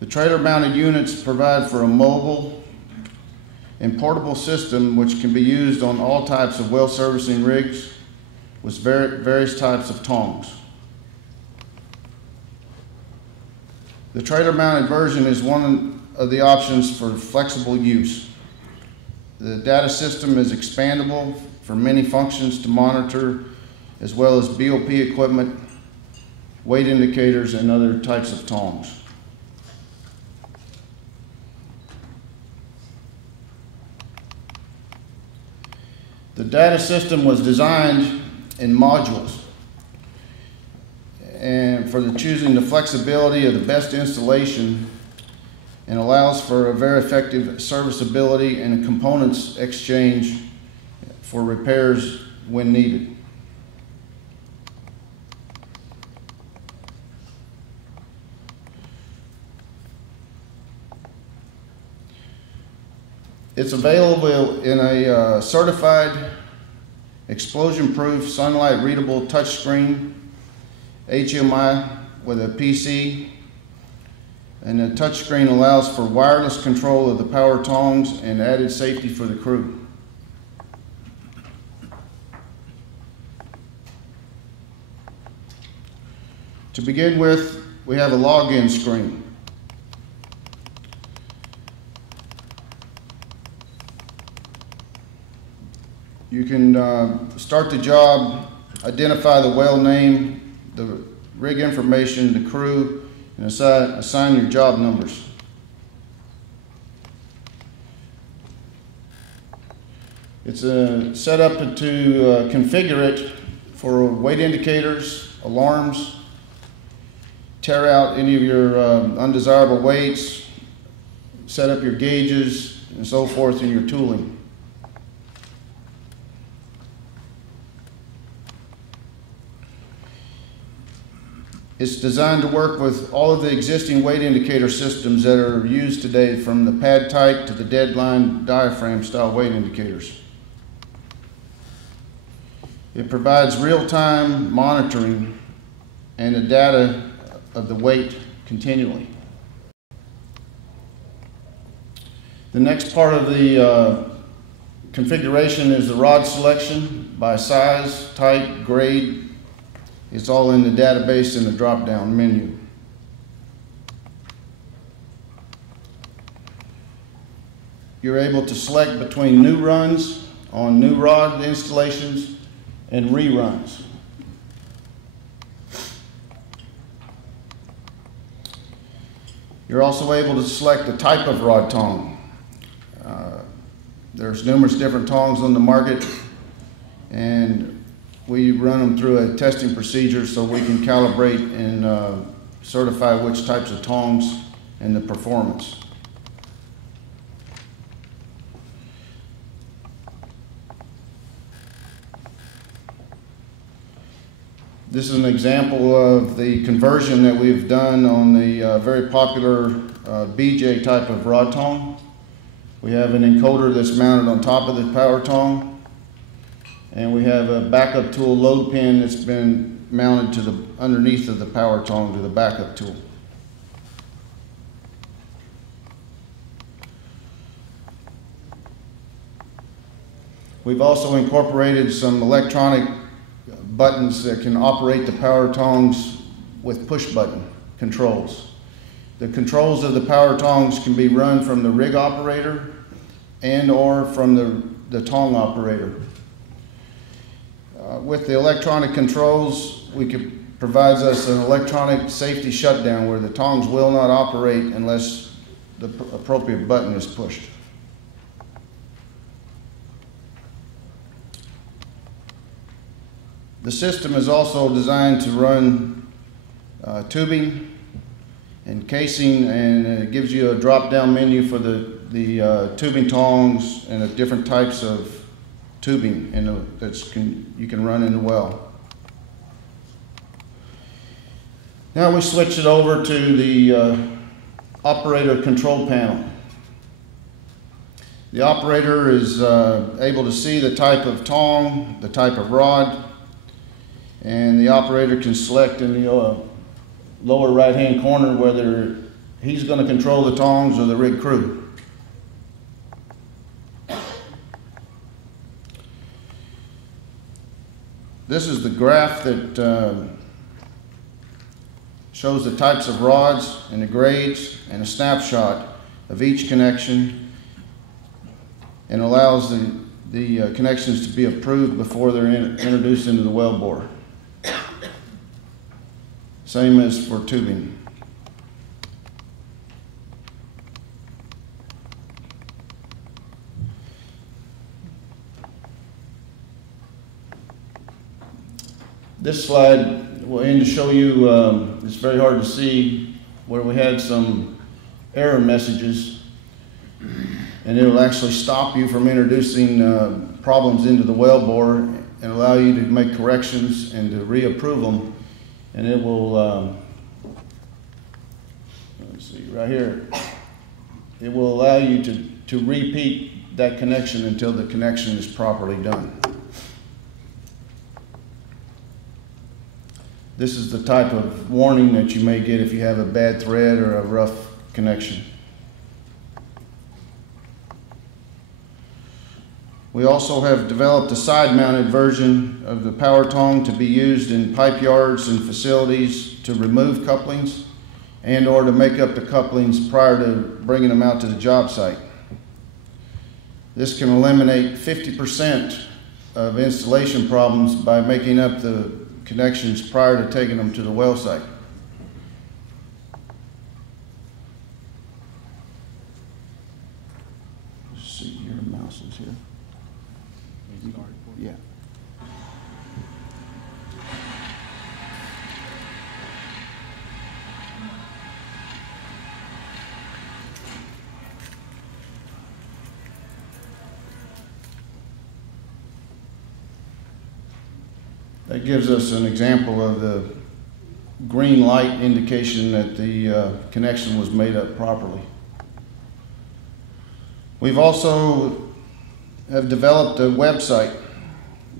The trailer mounted units provide for a mobile and portable system which can be used on all types of well servicing rigs with various types of tongs. The trailer mounted version is one of the options for flexible use. The data system is expandable for many functions to monitor, as well as BOP equipment, weight indicators, and other types of tongs. The data system was designed in modules and for choosing the flexibility of the best installation, and allows for a very effective serviceability and a components exchange for repairs when needed. It's available in a certified, explosion-proof, sunlight-readable touchscreen, HMI with a PC, and the touchscreen allows for wireless control of the power tongs and added safety for the crew. To begin with, we have a login screen. You can start the job, identify the well name, the rig information, the crew, and assign your job numbers. It's set up to configure it for weight indicators, alarms, tear out any of your undesirable weights, set up your gauges, and so forth in your tooling. It's designed to work with all of the existing weight indicator systems that are used today, from the pad type to the deadline diaphragm style weight indicators. It provides real-time monitoring and the data of the weight continually. The next part of the configuration is the rod selection by size, type, grade. It's all in the database in the drop-down menu. You're able to select between new runs on new rod installations and reruns. You're also able to select the type of rod tong. There's numerous different tongs on the market, and we run them through a testing procedure so we can calibrate and certify which types of tongs and the performance. This is an example of the conversion that we've done on the very popular BJ type of rod tong. We have an encoder that's mounted on top of the power tong, and we have a backup tool load pin that's been mounted to the underneath of the power tong to the backup tool. We've also incorporated some electronic buttons that can operate the power tongs with push button controls. The controls of the power tongs can be run from the rig operator and or from the tong operator. With the electronic controls, provides us an electronic safety shutdown where the tongs will not operate unless the appropriate button is pushed. The system is also designed to run tubing and casing, and it gives you a drop-down menu for the tubing tongs and the different types of tubing you can run in the well. Now we switch it over to the operator control panel. The operator is able to see the type of tong, the type of rod, and the operator can select in the lower right-hand corner whether he's going to control the tongs or the rig crew. This is the graph that shows the types of rods and the grades and a snapshot of each connection, and allows the connections to be approved before they're introduced into the wellbore. Same as for tubing. This slide will aim to show you, it's very hard to see, where we had some error messages, and it will actually stop you from introducing problems into the wellbore and allow you to make corrections and to reapprove them. And it will, let's see, right here, it will allow you to repeat that connection until the connection is properly done. This is the type of warning that you may get if you have a bad thread or a rough connection. We also have developed a side-mounted version of the power tong to be used in pipe yards and facilities to remove couplings and or to make up the couplings prior to bringing them out to the job site. This can eliminate 50% of installation problems by making up the connections prior to taking them to the well site. Let's see, your mouse is here. Yeah. That gives us an example of the green light indication that the connection was made up properly. We've also have developed a website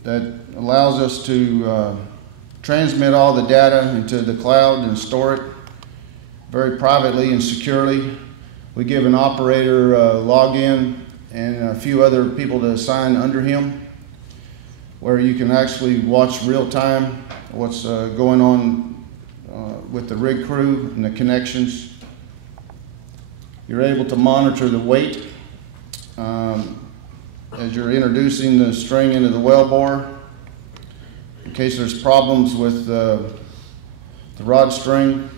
that allows us to transmit all the data into the cloud and store it very privately and securely. We give an operator login and a few other people to assign under him, where you can actually watch real time what's going on with the rig crew and the connections. You're able to monitor the weight as you're introducing the string into the wellbore, in case there's problems with the rod string.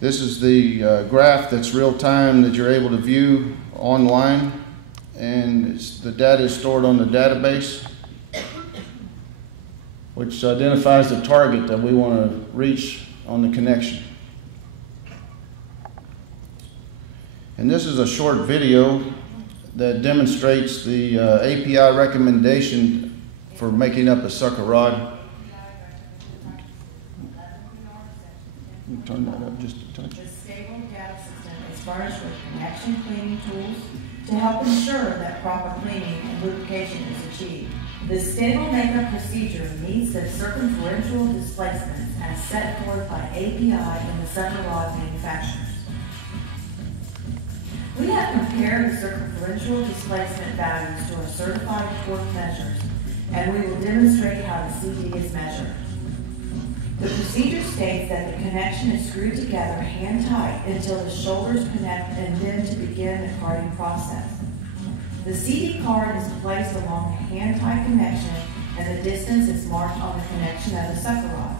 This is the graph that's real time that you're able to view online, and the data is stored on the database, which identifies the target that we want to reach on the connection. And this is a short video that demonstrates the API recommendation for making up a sucker rod. Turn that up just a touch. The stable data system is furnished with connection cleaning tools to help ensure that proper cleaning and lubrication is achieved. The stable makeup procedure meets the circumferential displacements as set forth by API and the sucker rod manufacturers. We have compared the circumferential displacement values to our certified torque measures, and we will demonstrate how the CD is measured. The procedure states that the connection is screwed together hand tight until the shoulders connect and then to begin the carding process. The CD card is placed along the hand tight connection and the distance is marked on the connection of the sucker rod.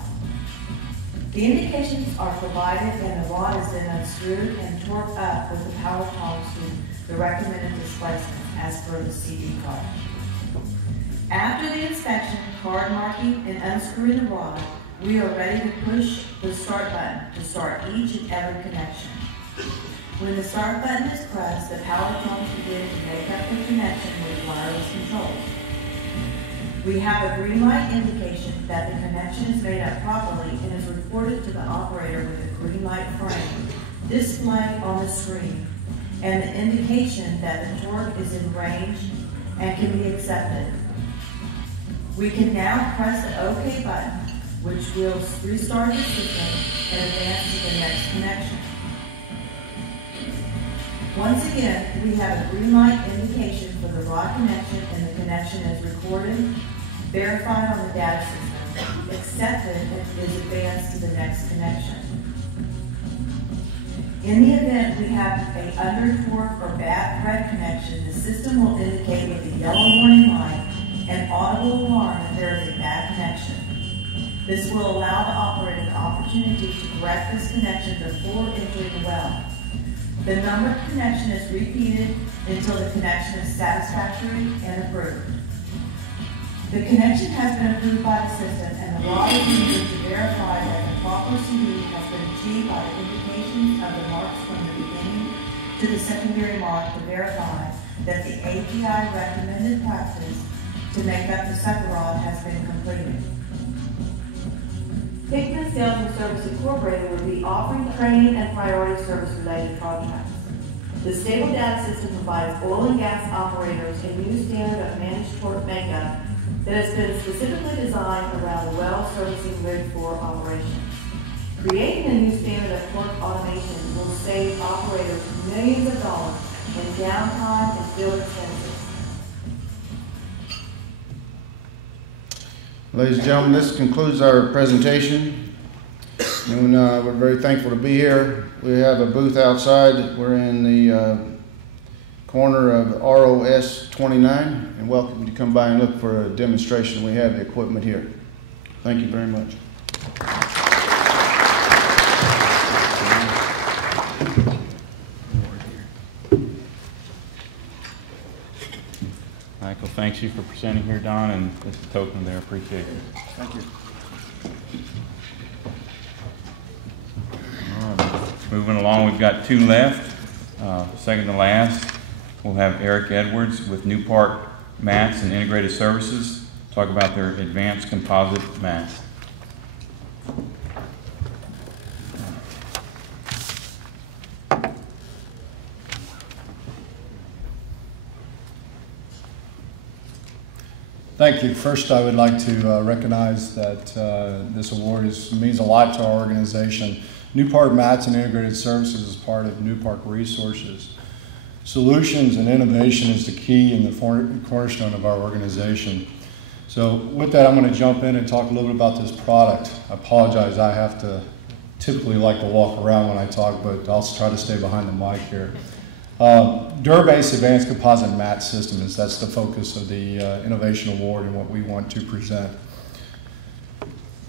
The indications are provided and the rod is then unscrewed and torqued up with the power tongs to the recommended displacement as per the CD card. After the inspection, card marking, and unscrewing the rod, we are ready to push the start button to start each and every connection. When the start button is pressed, the power tongs begin to make up the connection with wireless controls. We have a green light indication that the connection is made up properly and is reported to the operator with a green light frame displayed on the screen and the indication that the torque is in range and can be accepted. We can now press the OK button, which will restart the system and advance to the next connection. Once again, we have a green light indication for the rod connection, and the connection is recorded, verified on the data system, accepted, and is advanced to the next connection. In the event we have an under-torque or bad thread connection, the system will indicate with a yellow warning light an audible alarm that there is a bad connection. This will allow the operator the opportunity to correct this connection before entering the well. The numbered connection is repeated until the connection is satisfactory and approved. The connection has been approved by the system, and the rod is needed to verify that the proper CD has been achieved by the indications of the marks from the beginning to the secondary mark to verify that the API recommended practice to make up the sucker rod has been completed. Hickman Sales and Service Incorporated would be offering training and priority service related contracts. The stable data system provides oil and gas operators a new standard of managed torque makeup that has been specifically designed around the well servicing rig floor operations. Creating a new standard of torque automation will save operators millions of dollars in downtime and field expenses. Ladies and gentlemen, this concludes our presentation. And we're very thankful to be here. We have a booth outside. We're in the corner of ROS 29, and welcome to come by and look for a demonstration. We have the equipment here. Thank you very much. Michael, thanks you for presenting here, Don, and this is a token there. Appreciate it. Thank you. All right. Moving along, we've got two left. Second to last, we'll have Eric Edwards with New Park Mats and Integrated Services talk about their advanced composite mats. Thank you. First, I would like to recognize that this award means a lot to our organization. New Park Mats and Integrated Services is part of New Park Resources. Solutions and innovation is the key and the cornerstone of our organization. So with that, I'm going to jump in and talk a little bit about this product. I apologize, I have to typically like to walk around when I talk, but I'll try to stay behind the mic here. Durabase Advanced Composite Mat System that's the focus of the Innovation Award and what we want to present.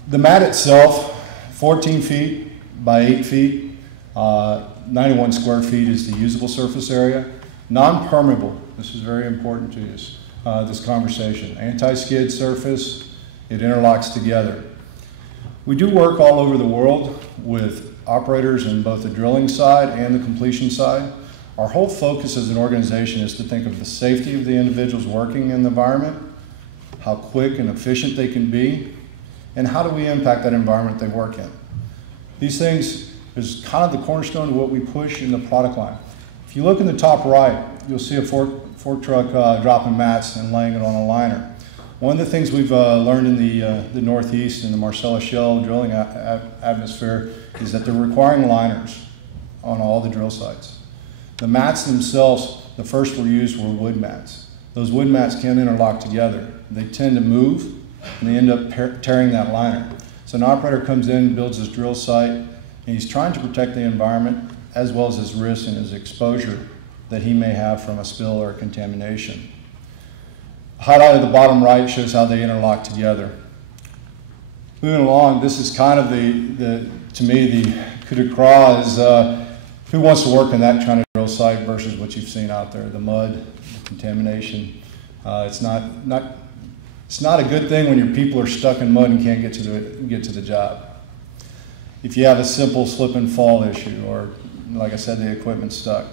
The mat itself, 14 feet by 8 feet, 91 square feet is the usable surface area. Non-permeable, this is very important to this conversation. Anti-skid surface, it interlocks together. We do work all over the world with operators in both the drilling side and the completion side. Our whole focus as an organization is to think of the safety of the individuals working in the environment, how quick and efficient they can be, and how do we impact that environment they work in. These things is kind of the cornerstone of what we push in the product line. If you look in the top right, you'll see a fork truck dropping mats and laying it on a liner. One of the things we've learned in the Northeast and the Marcellus Shale drilling atmosphere is that they're requiring liners on all the drill sites. The mats themselves, the first were used were wood mats. Those wood mats can interlock together. They tend to move, and they end up tearing that liner. So an operator comes in, builds his drill site, and he's trying to protect the environment as well as his risk and his exposure that he may have from a spill or a contamination. Highlight at the bottom right shows how they interlock together. Moving along, this is kind of to me, the coup de grace is who wants to work in that kind of drill site versus what you've seen out there, the mud, the contamination. It's not a good thing when your people are stuck in mud and can't get to the job. If you have a simple slip and fall issue, or like I said, the equipment's stuck.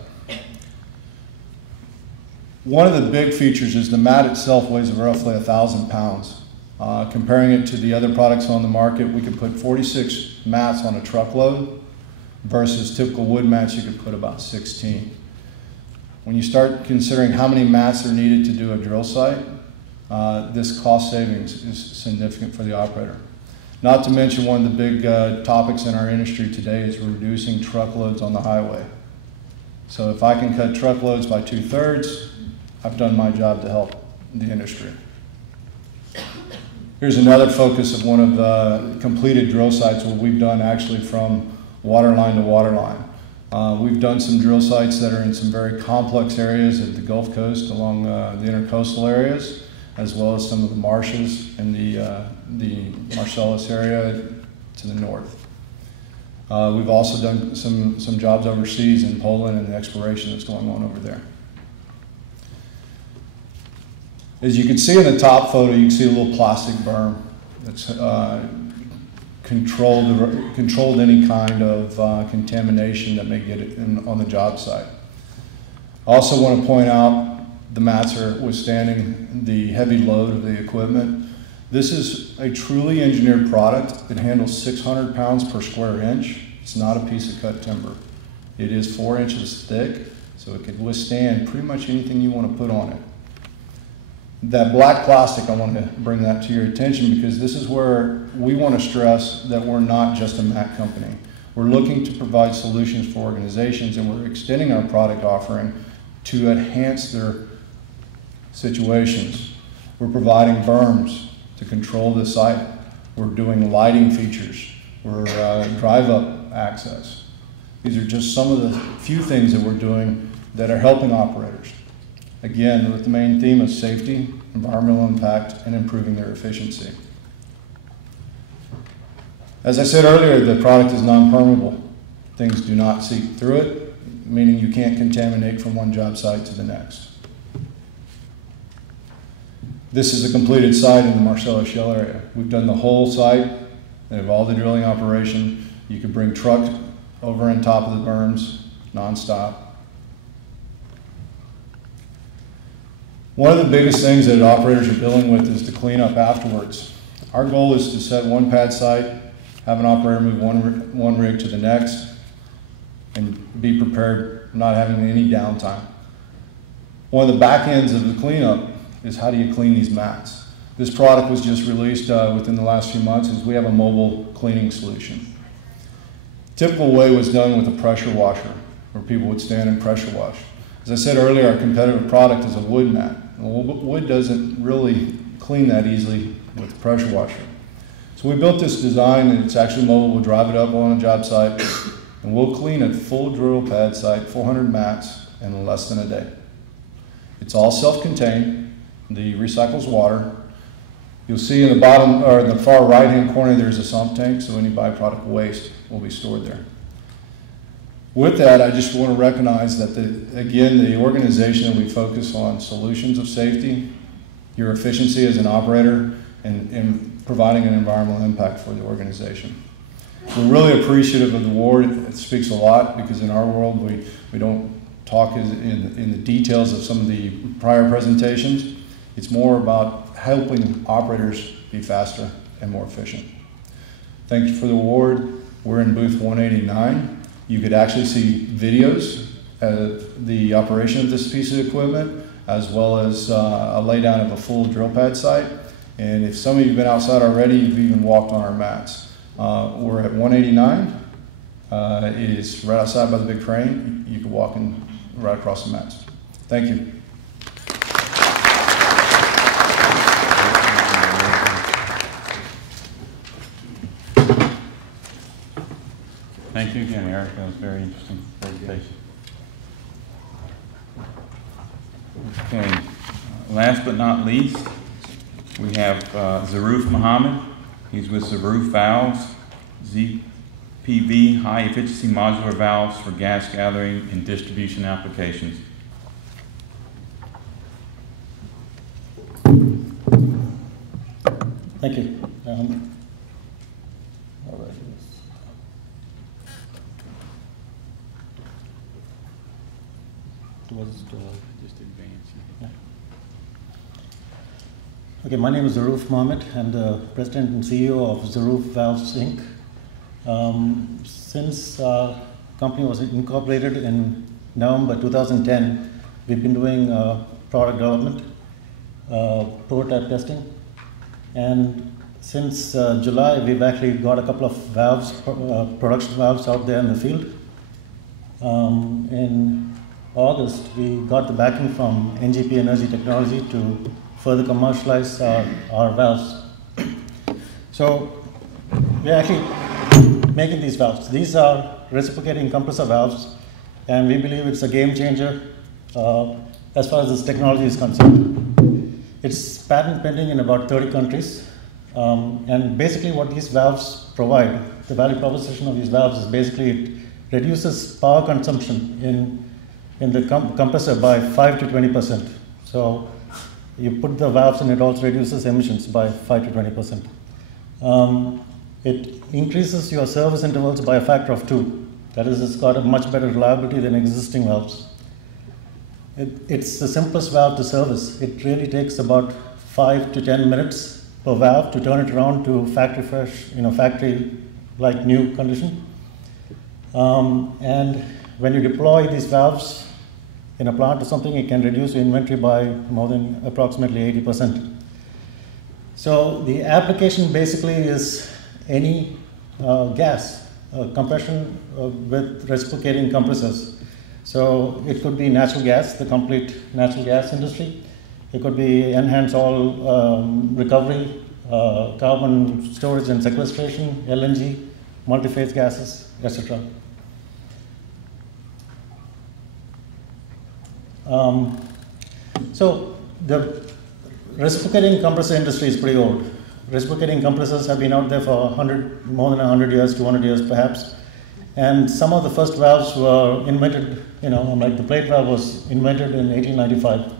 One of the big features is the mat itself weighs roughly 1,000 pounds. Comparing it to the other products on the market, we could put 46 mats on a truckload versus typical wood mats you could put about 16. When you start considering how many mats are needed to do a drill site, this cost savings is significant for the operator. Not to mention one of the big topics in our industry today is reducing truckloads on the highway. So if I can cut truckloads by 2/3, I've done my job to help the industry. Here's another focus of one of the completed drill sites where we've done actually from water line to water line. We've done some drill sites that are in some very complex areas of the Gulf Coast along the intercoastal areas, as well as some of the marshes in the Marcellus area to the north. We've also done some jobs overseas in Poland and the exploration that's going on over there. As you can see in the top photo, you can see a little plastic berm that's controlled any kind of contamination that may get on the job site. I also want to point out the mats are withstanding the heavy load of the equipment. This is a truly engineered product. It handles 600 pounds per square inch. It's not a piece of cut timber. It is 4 inches thick, so it could withstand pretty much anything you want to put on it. That black plastic, I want to bring that to your attention because this is where we want to stress that we're not just a mat company. We're looking to provide solutions for organizations, and we're extending our product offering to enhance their situations. We're providing berms to control the site. We're doing lighting features. We're drive-up access. These are just some of the few things that we're doing that are helping operators. Again, with the main theme of safety, environmental impact, and improving their efficiency. As I said earlier, the product is non-permeable. Things do not seep through it, meaning you can't contaminate from one job site to the next. This is a completed site in the Marcellus Shale area. We've done the whole site. They have all the drilling operation. You can bring truck over on top of the berms, nonstop. One of the biggest things that operators are dealing with is to clean up afterwards. Our goal is to set one pad site, have an operator move one rig to the next, and be prepared, not having any downtime. One of the back ends of the cleanup is how do you clean these mats? This product was just released within the last few months, is we have a mobile cleaning solution. Typical way was done with a pressure washer, where people would stand and pressure wash. As I said earlier, our competitive product is a wood mat. Wood doesn't really clean that easily with a pressure washer. So we built this design, and it's actually mobile. We'll drive it up on a job site, and we'll clean a full drill pad site, 400 mats, in less than a day. It's all self-contained. The recycles water. You'll see in the bottom, or in the far right-hand corner, there's a sump tank, so any byproduct waste will be stored there. With that, I just want to recognize that, again, the organization that we focus on solutions of safety, your efficiency as an operator, and providing an environmental impact for the organization. We're really appreciative of the award. It speaks a lot because in our world, we don't talk in the details of some of the prior presentations. It's more about helping operators be faster and more efficient. Thank you for the award. We're in booth 189. You could actually see videos of the operation of this piece of equipment, as well as a laydown of a full drill pad site. And if some of you have been outside already, you've even walked on our mats. We're at 189. It is right outside by the big crane. You can walk in right across the mats. Thank you. Thank you again, Eric. That was a very interesting presentation. Okay. Last but not least, we have Zaruf Muhammad. He's with Zaruf Valves, ZPV, High Efficiency Modular Valves for Gas Gathering and Distribution Applications. Thank you. All right. Just advance. Yeah. Okay, my name is Zaruf Mohammed. I'm the president and CEO of Zaruf Valves Inc. Since our company was incorporated in November 2010, we've been doing product development, prototype testing, and since July, we've actually got a couple of valves, production valves out there in the field. In August, we got the backing from NGP Energy Technology to further commercialize our valves. So we're actually making these valves. These are reciprocating compressor valves, and we believe it's a game changer as far as this technology is concerned. It's patent pending in about 30 countries, and basically what these valves provide, the value proposition of these valves is basically it reduces power consumption in the compressor by 5 to 20%. So you put the valves and it also reduces emissions by 5 to 20%. It increases your service intervals by a factor of 2. That is, it's got a much better reliability than existing valves. It's the simplest valve to service. It really takes about 5 to 10 minutes per valve to turn it around to factory fresh, factory-like new condition. And when you deploy these valves in a plant or something, it can reduce your inventory by more than approximately 80%. So the application basically is any gas, compression with reciprocating compressors. So it could be natural gas, the complete natural gas industry. It could be enhanced oil recovery, carbon storage and sequestration, LNG, multi-phase gases, etc. So the reciprocating compressor industry is pretty old. Reciprocating compressors have been out there for more than 100 years, 200 years perhaps. And some of the first valves were invented, like the plate valve was invented in 1895.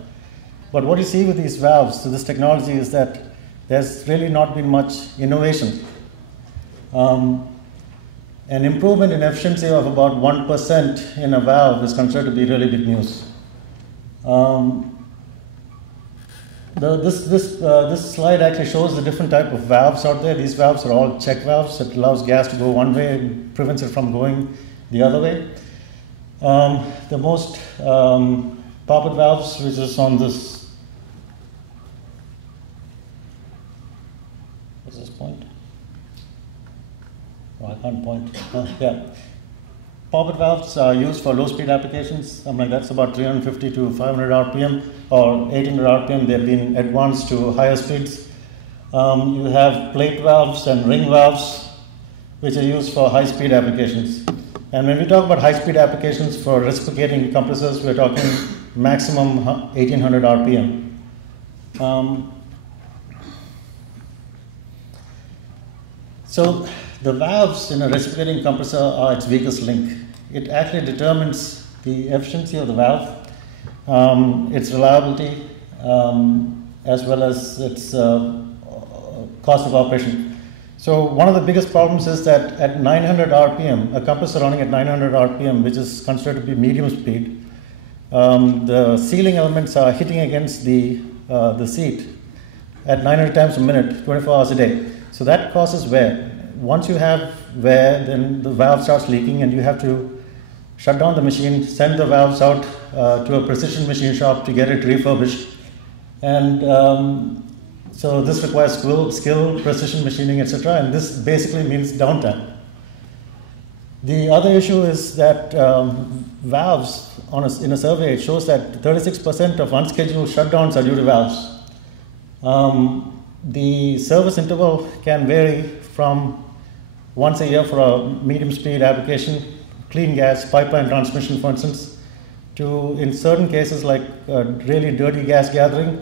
But what you see with these valves, so this technology, is that there's really not been much innovation. An improvement in efficiency of about 1% in a valve is considered to be really big news. This slide actually shows the different type of valves out there. These valves are all check valves. It allows gas to go one way and prevents it from going the other way. The most popular valves, which is on this, what's this point? Oh, I can't point. Yeah. Poppet valves are used for low-speed applications. That's about 350 to 500 RPM or 1800 RPM. They've been advanced to higher speeds. You have plate valves and ring valves, which are used for high-speed applications. And when we talk about high-speed applications for reciprocating compressors, we're talking maximum 1800 RPM. So the valves in a reciprocating compressor are its weakest link. It actually determines the efficiency of the valve, its reliability, as well as its cost of operation. So one of the biggest problems is that at 900 RPM, a compressor running at 900 RPM, which is considered to be medium speed, the sealing elements are hitting against the seat at 900 times a minute, 24 hours a day. So that causes wear. Once you have wear, then the valve starts leaking and you have to shut down the machine, send the valves out to a precision machine shop to get it refurbished. And so this requires skill, precision machining, etc. And this basically means downtime. The other issue is that valves, in a survey, it shows that 36% of unscheduled shutdowns are due to valves. The service interval can vary from once a year for a medium speed application, clean gas, pipeline transmission for instance, to in certain cases like really dirty gas gathering,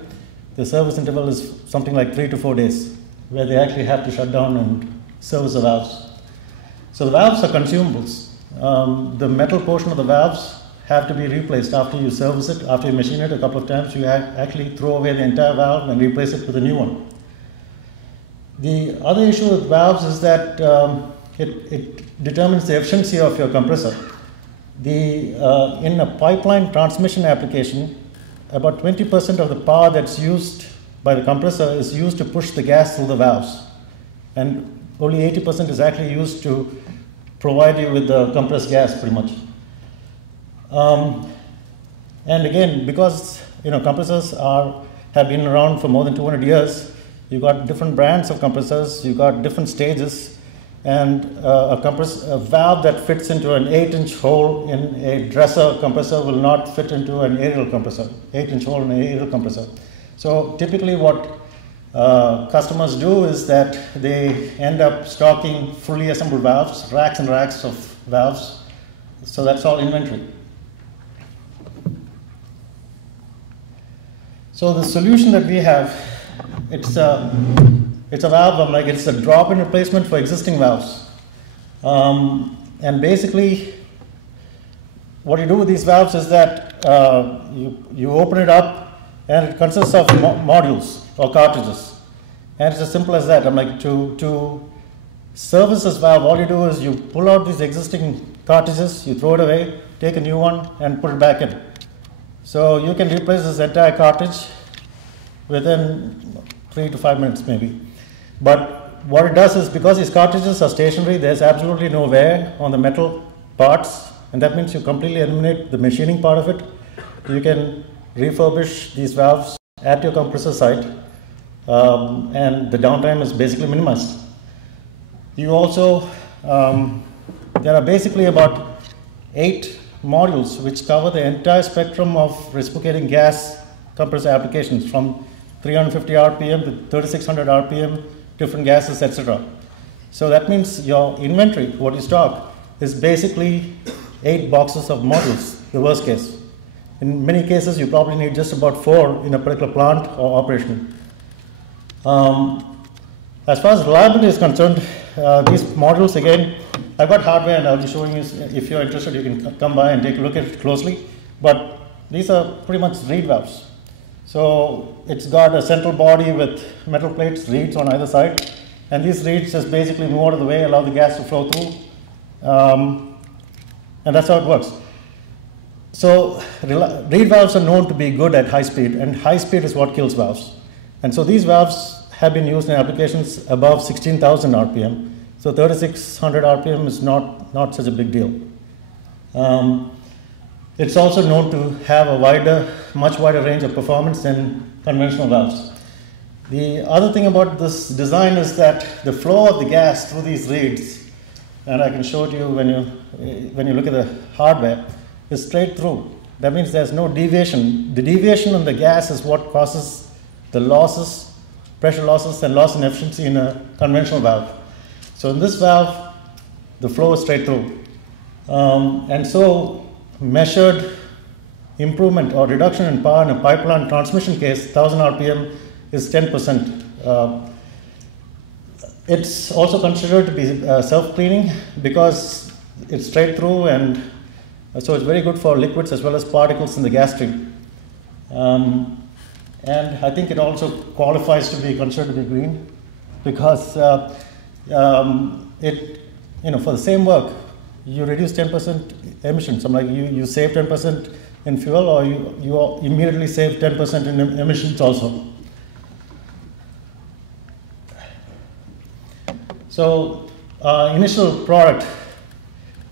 the service interval is something like 3 to 4 days, where they actually have to shut down and service the valves. So the valves are consumables. The metal portion of the valves have to be replaced after you service it, after you machine it a couple of times. You actually throw away the entire valve and replace it with a new one. The other issue with valves is that it determines the efficiency of your compressor. In a pipeline transmission application, about 20% of the power that's used by the compressor is used to push the gas through the valves. And only 80% is actually used to provide you with the compressed gas, pretty much. And again, because compressors have been around for more than 200 years, you've got different brands of compressors, you've got different stages, and a valve that fits into an 8-inch hole in a dresser compressor will not fit into an aerial compressor, 8-inch hole in an aerial compressor. So typically what customers do is that they end up stocking fully assembled valves, racks and racks of valves. So that's all inventory. So the solution that we have, it's a valve, it's a drop-in replacement for existing valves. And basically, what you do with these valves is that you open it up, and it consists of modules or cartridges. And it's as simple as that. To service this valve, all you do is you pull out these existing cartridges, you throw it away, take a new one, and put it back in. So you can replace this entire cartridge within 3 to 5 minutes maybe. But what it does is, because these cartridges are stationary, there's absolutely no wear on the metal parts, and that means you completely eliminate the machining part of it. You can refurbish these valves at your compressor site, and the downtime is basically minimized. You also, there are basically about 8 modules which cover the entire spectrum of reciprocating gas compressor applications, from 350 RPM to 3600 RPM, different gases, etc. So that means your inventory, what you stock, is basically 8 boxes of modules, the worst case. In many cases, you probably need just about 4 in a particular plant or operation. As far as reliability is concerned, these modules, again, I've got hardware and I'll be showing you. If you're interested, you can come by and take a look at it closely. But these are pretty much reed valves. So it's got a central body with metal plates, reeds on either side. And these reeds just basically move out of the way, allow the gas to flow through. And that's how it works. So reed valves are known to be good at high speed, and high speed is what kills valves. And so these valves have been used in applications above 16,000 RPM. So 3600 RPM is not such a big deal. It's also known to have a much wider range of performance than conventional valves. The other thing about this design is that the flow of the gas through these reeds, and I can show it to you when you look at the hardware, is straight through. That means there's no deviation. The deviation in the gas is what causes the losses, pressure losses, and loss in efficiency in a conventional valve. So in this valve, the flow is straight through. And so measured improvement or reduction in power in a pipeline transmission case, 1000 RPM, is 10%. It's also considered to be self-cleaning because it's straight through, and so it's very good for liquids as well as particles in the gas stream. And I think it also qualifies to be considered to be green because for the same work, you reduce 10% emissions. You save 10% in fuel, or you immediately save 10% in emissions also. So initial product.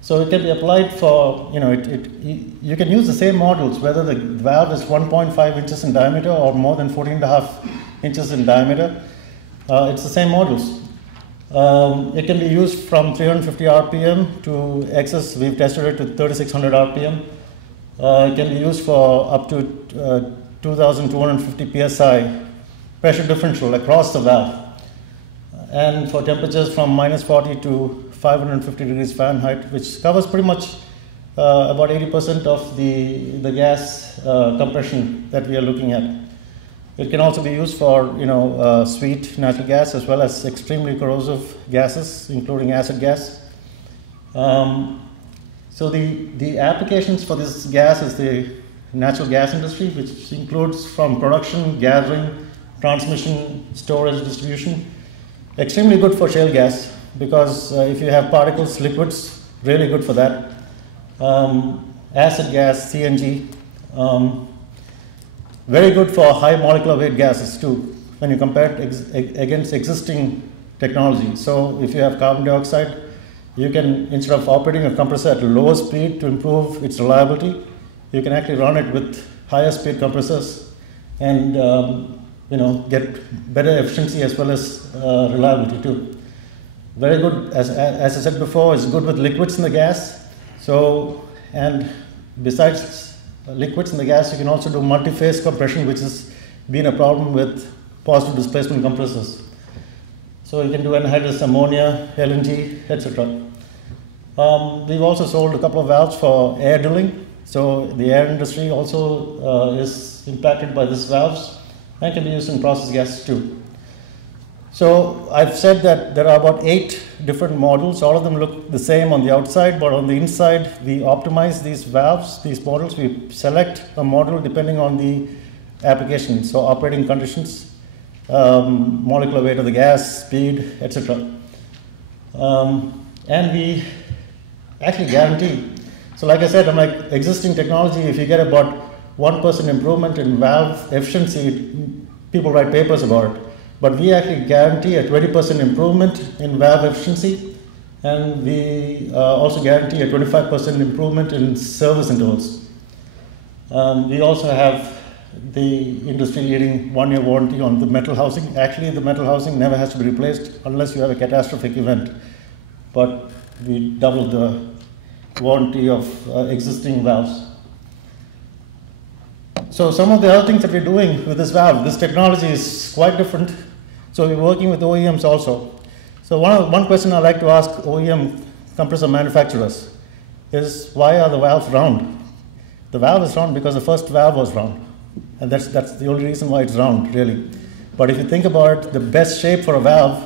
So it can be applied for, you can use the same modules, whether the valve is 1.5 inches in diameter or more than 14.5 inches in diameter. It's the same modules. It can be used from 350 RPM to excess. We've tested it to 3600 RPM. It can be used for up to 2250 PSI pressure differential across the valve. And for temperatures from -40 to 550 degrees Fahrenheit, which covers pretty much about 80% of the gas compression that we are looking at. It can also be used for sweet natural gas as well as extremely corrosive gases, including acid gas. So the applications for this gas is the natural gas industry, which includes from production, gathering, transmission, storage, distribution. Extremely good for shale gas because if you have particles, liquids, really good for that. Acid gas, CNG. Very good for high molecular weight gases too, when you compare it against existing technology. So if you have carbon dioxide, you can, instead of operating a compressor at a lower speed to improve its reliability, you can actually run it with higher speed compressors and get better efficiency as well as reliability too. very good, as I said before, it's good with liquids in the gas. So, and besides liquids in the gas, you can also do multi-phase compression, which has been a problem with positive displacement compressors. So you can do anhydrous ammonia, LNG, etc. We've also sold a couple of valves for air drilling. So the air industry also is impacted by these valves and can be used in process gases too. So I've said that there are about 8 different models. All of them look the same on the outside, but on the inside, we optimize these valves, these models. We select a model depending on the application, so operating conditions, molecular weight of the gas, speed, etc. And we actually guarantee. So like I said, unlike existing technology, if you get about 1% improvement in valve efficiency, people write papers about it. But we actually guarantee a 20% improvement in valve efficiency, and we also guarantee a 25% improvement in service intervals. We also have the industry-leading 1-year warranty on the metal housing. Actually, the metal housing never has to be replaced unless you have a catastrophic event. But we double the warranty of existing valves. So some of the other things that we're doing with this valve, this technology is quite different. So we're working with OEMs also. So one question I like to ask OEM compressor manufacturers is, why are the valves round? The valve is round because the first valve was round. And that's the only reason why it's round, really. But if you think about it, the best shape for a valve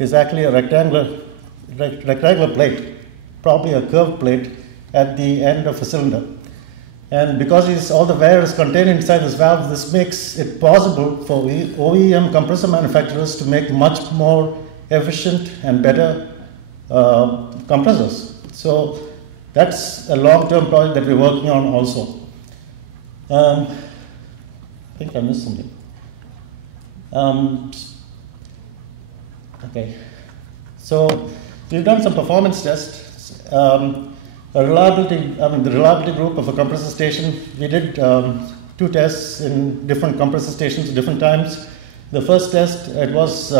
is actually a rectangular plate, probably a curved plate at the end of a cylinder. And because all the wear is contained inside this valve, this makes it possible for OEM compressor manufacturers to make much more efficient and better compressors. So that's a long-term project that we're working on also. I think I missed something. Okay. So we've done some performance tests. The reliability group of a compressor station, we did 2 tests in different compressor stations at different times. The first test, it was,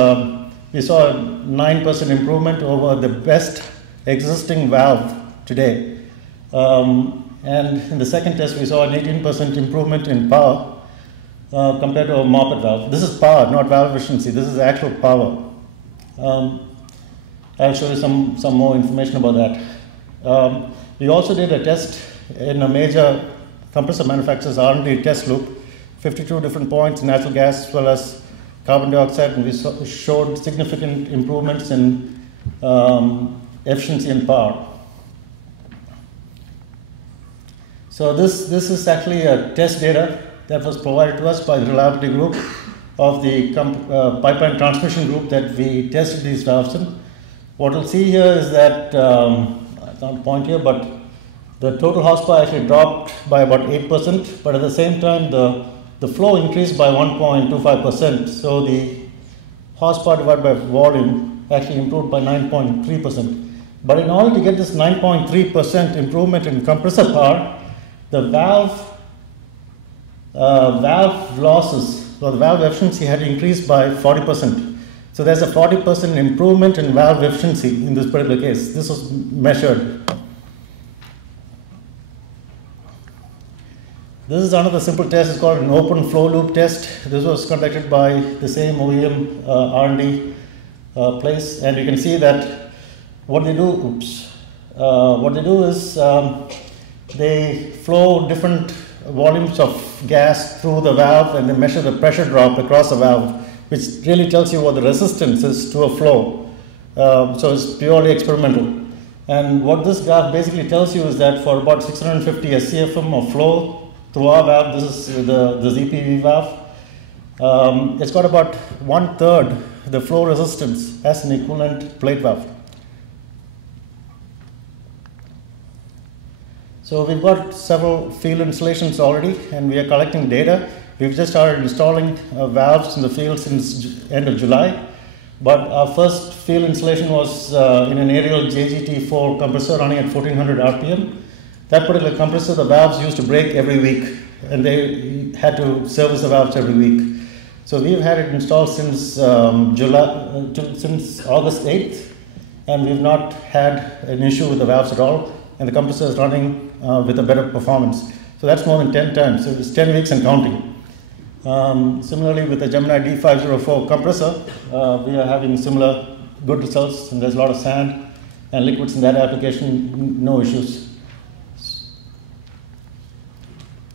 we saw a 9% improvement over the best existing valve today. And in the second test, we saw an 18% improvement in power compared to a MOPET valve. This is power, not valve efficiency. This is actual power. I'll show you some more information about that. We also did a test in a major compressor manufacturer's R&D test loop, 52 different points in natural gas as well as carbon dioxide, and we showed significant improvements in efficiency and power. So this is actually a test data that was provided to us by the reliability group of the pipeline transmission group that we tested these valves in. What you'll see here is that, I can't point here, but the total horsepower actually dropped by about 8%, but at the same time the flow increased by 1.25%. So the horsepower divided by volume actually improved by 9.3%. But in order to get this 9.3% improvement in compressor power, the valve losses, or the valve efficiency had increased by 40%. So there's a 40% improvement in valve efficiency in this particular case. This was measured. This is another simple test. It's called an open flow loop test. This was conducted by the same OEM R&D place, and you can see that what they do. What they do is they flow different volumes of gas through the valve, and they measure the pressure drop across the valve, which really tells you what the resistance is to a flow. So it's purely experimental. And what this graph basically tells you is that for about 650 SCFM of flow through our valve, this is the ZPV valve, it's got about 1/3 the flow resistance as an equivalent plate valve. So we've got several field installations already, and we are collecting data. We've just started installing valves in the field since end of July, but our first field installation was in an aerial JGT4 compressor running at 1400 RPM. That particular compressor, the valves used to break every week, and they had to service the valves every week. So we've had it installed since since August 8th, and we've not had an issue with the valves at all, and the compressor is running with a better performance. So that's more than 10 times, so it's 10 weeks and counting. Similarly, with the Gemini D504 compressor, we are having similar good results, and there's a lot of sand and liquids in that application, no issues.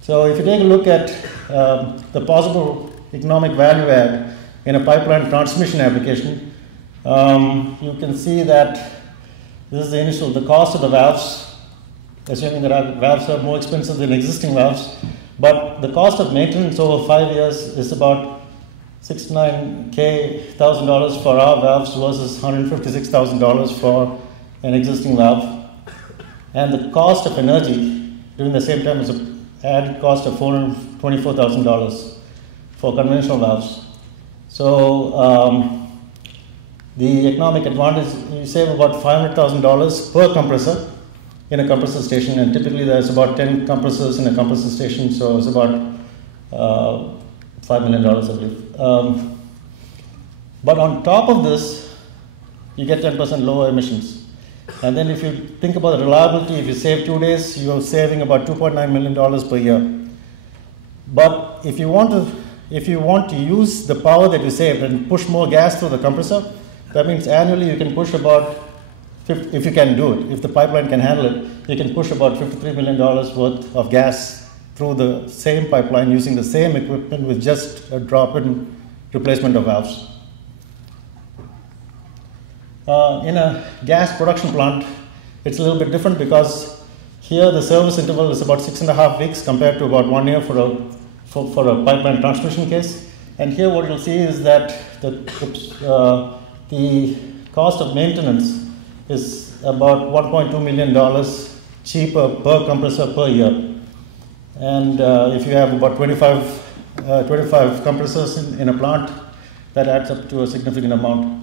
So if you take a look at the possible economic value add in a pipeline transmission application, you can see that this is the initial, the cost of the valves, assuming that our valves are more expensive than existing valves, but the cost of maintenance over 5 years is about $69,000 for our valves versus $156,000 for an existing valve. And the cost of energy during the same time is an added cost of $424,000 for conventional valves. So the economic advantage, you save about $500,000 per compressor in a compressor station, and typically there's about 10 compressors in a compressor station, so it's about $5 million, I believe. But on top of this, you get 10% lower emissions. And then if you think about the reliability, if you save 2 days, you're saving about $2.9 million per year. But if you want to use the power that you saved and push more gas through the compressor, that means annually you can push about, if you can do it, if the pipeline can handle it, you can push about $53 million worth of gas through the same pipeline using the same equipment with just a drop-in replacement of valves. In a gas production plant, it's a little bit different because here the service interval is about 6.5 weeks compared to about 1 year for a pipeline transmission case. And here what you'll see is that the cost of maintenance is about $1.2 million cheaper per compressor per year. And if you have about 25 compressors in a plant, that adds up to a significant amount.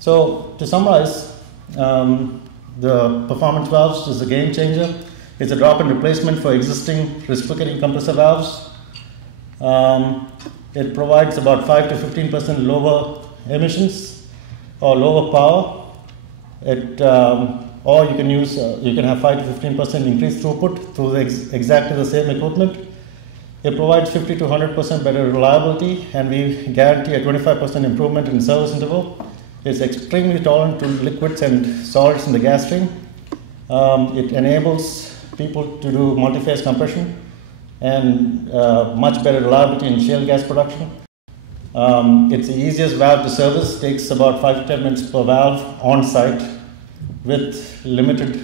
So to summarize, the performance valves is a game changer. It's a drop-in replacement for existing reciprocating compressor valves. It provides about 5 to 15% lower emissions or lower power. Or you can use, you can have 5 to 15% increased throughput through exactly the same equipment. It provides 50 to 100% better reliability, and we guarantee a 25% improvement in service interval. It's extremely tolerant to liquids and solids in the gas stream. It enables people to do multi-phase compression and much better reliability in shale gas production. It's the easiest valve to service, takes about 5 to 10 minutes per valve on site with limited,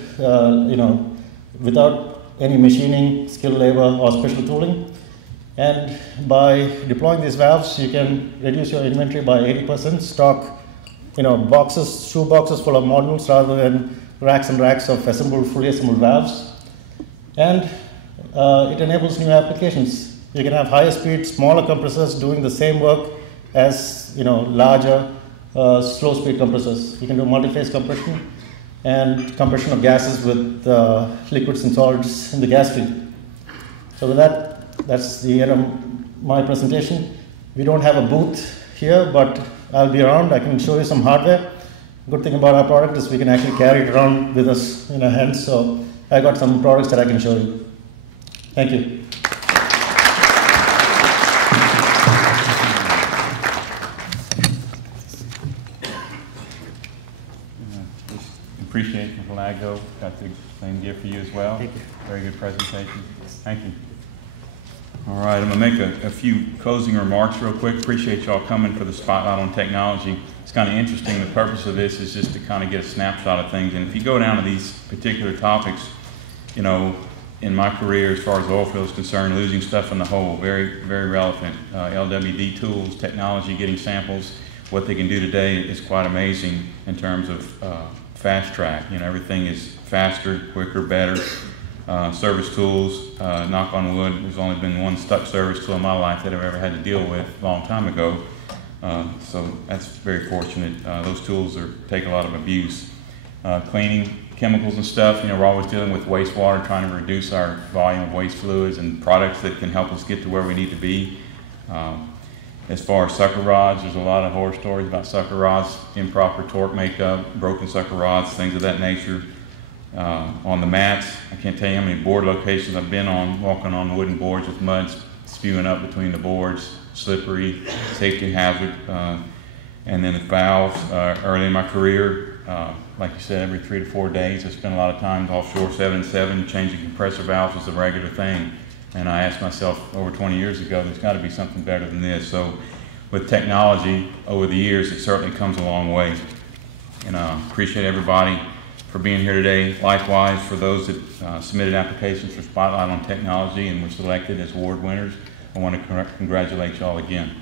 without any machining, skilled labor or special tooling. And by deploying these valves, you can reduce your inventory by 80%, stock boxes, shoe boxes full of modules rather than racks and racks of fully assembled valves. And it enables new applications. You can have higher speed, smaller compressors doing the same work as larger, slow speed compressors. You can do multi-phase compression and compression of gases with liquids and solids in the gas feed. So with that, that's the end of my presentation. We don't have a booth here, but I'll be around. I can show you some hardware. Good thing about our product is we can actually carry it around with us in our hands. So I got some products that I can show you. Thank you. Appreciate the LAGCOE. Got the same gear for you as well. Thank you. Very good presentation. Thank you. All right, I'm going to make a few closing remarks real quick. Appreciate y'all coming for the Spotlight on Technology. It's kind of interesting. The purpose of this is just to kind of get a snapshot of things. And if you go down to these particular topics, in my career as far as oil field is concerned, losing stuff in the hole, very, very relevant. LWD tools, technology, getting samples, what they can do today is quite amazing in terms of fast track. Everything is faster, quicker, better. Service tools, knock on wood, there's only been one stuck service tool in my life that I've ever had to deal with a long time ago. So that's very fortunate. Those tools take a lot of abuse. Cleaning chemicals and stuff, we're always dealing with wastewater, trying to reduce our volume of waste fluids and products that can help us get to where we need to be. As far as sucker rods, there's a lot of horror stories about sucker rods, improper torque makeup, broken sucker rods, things of that nature. On the mats, I can't tell you how many board locations I've been on, walking on wooden boards with mud spewing up between the boards, slippery, safety hazard. And then the valves, early in my career, like you said, every 3 to 4 days, I spent a lot of time offshore 7-7, changing compressor valves was a regular thing. And I asked myself over 20 years ago, there's got to be something better than this. So with technology over the years, it certainly comes a long way. And I appreciate everybody for being here today. Likewise, for those that submitted applications for Spotlight on Technology and were selected as award winners, I want to congratulate you all again.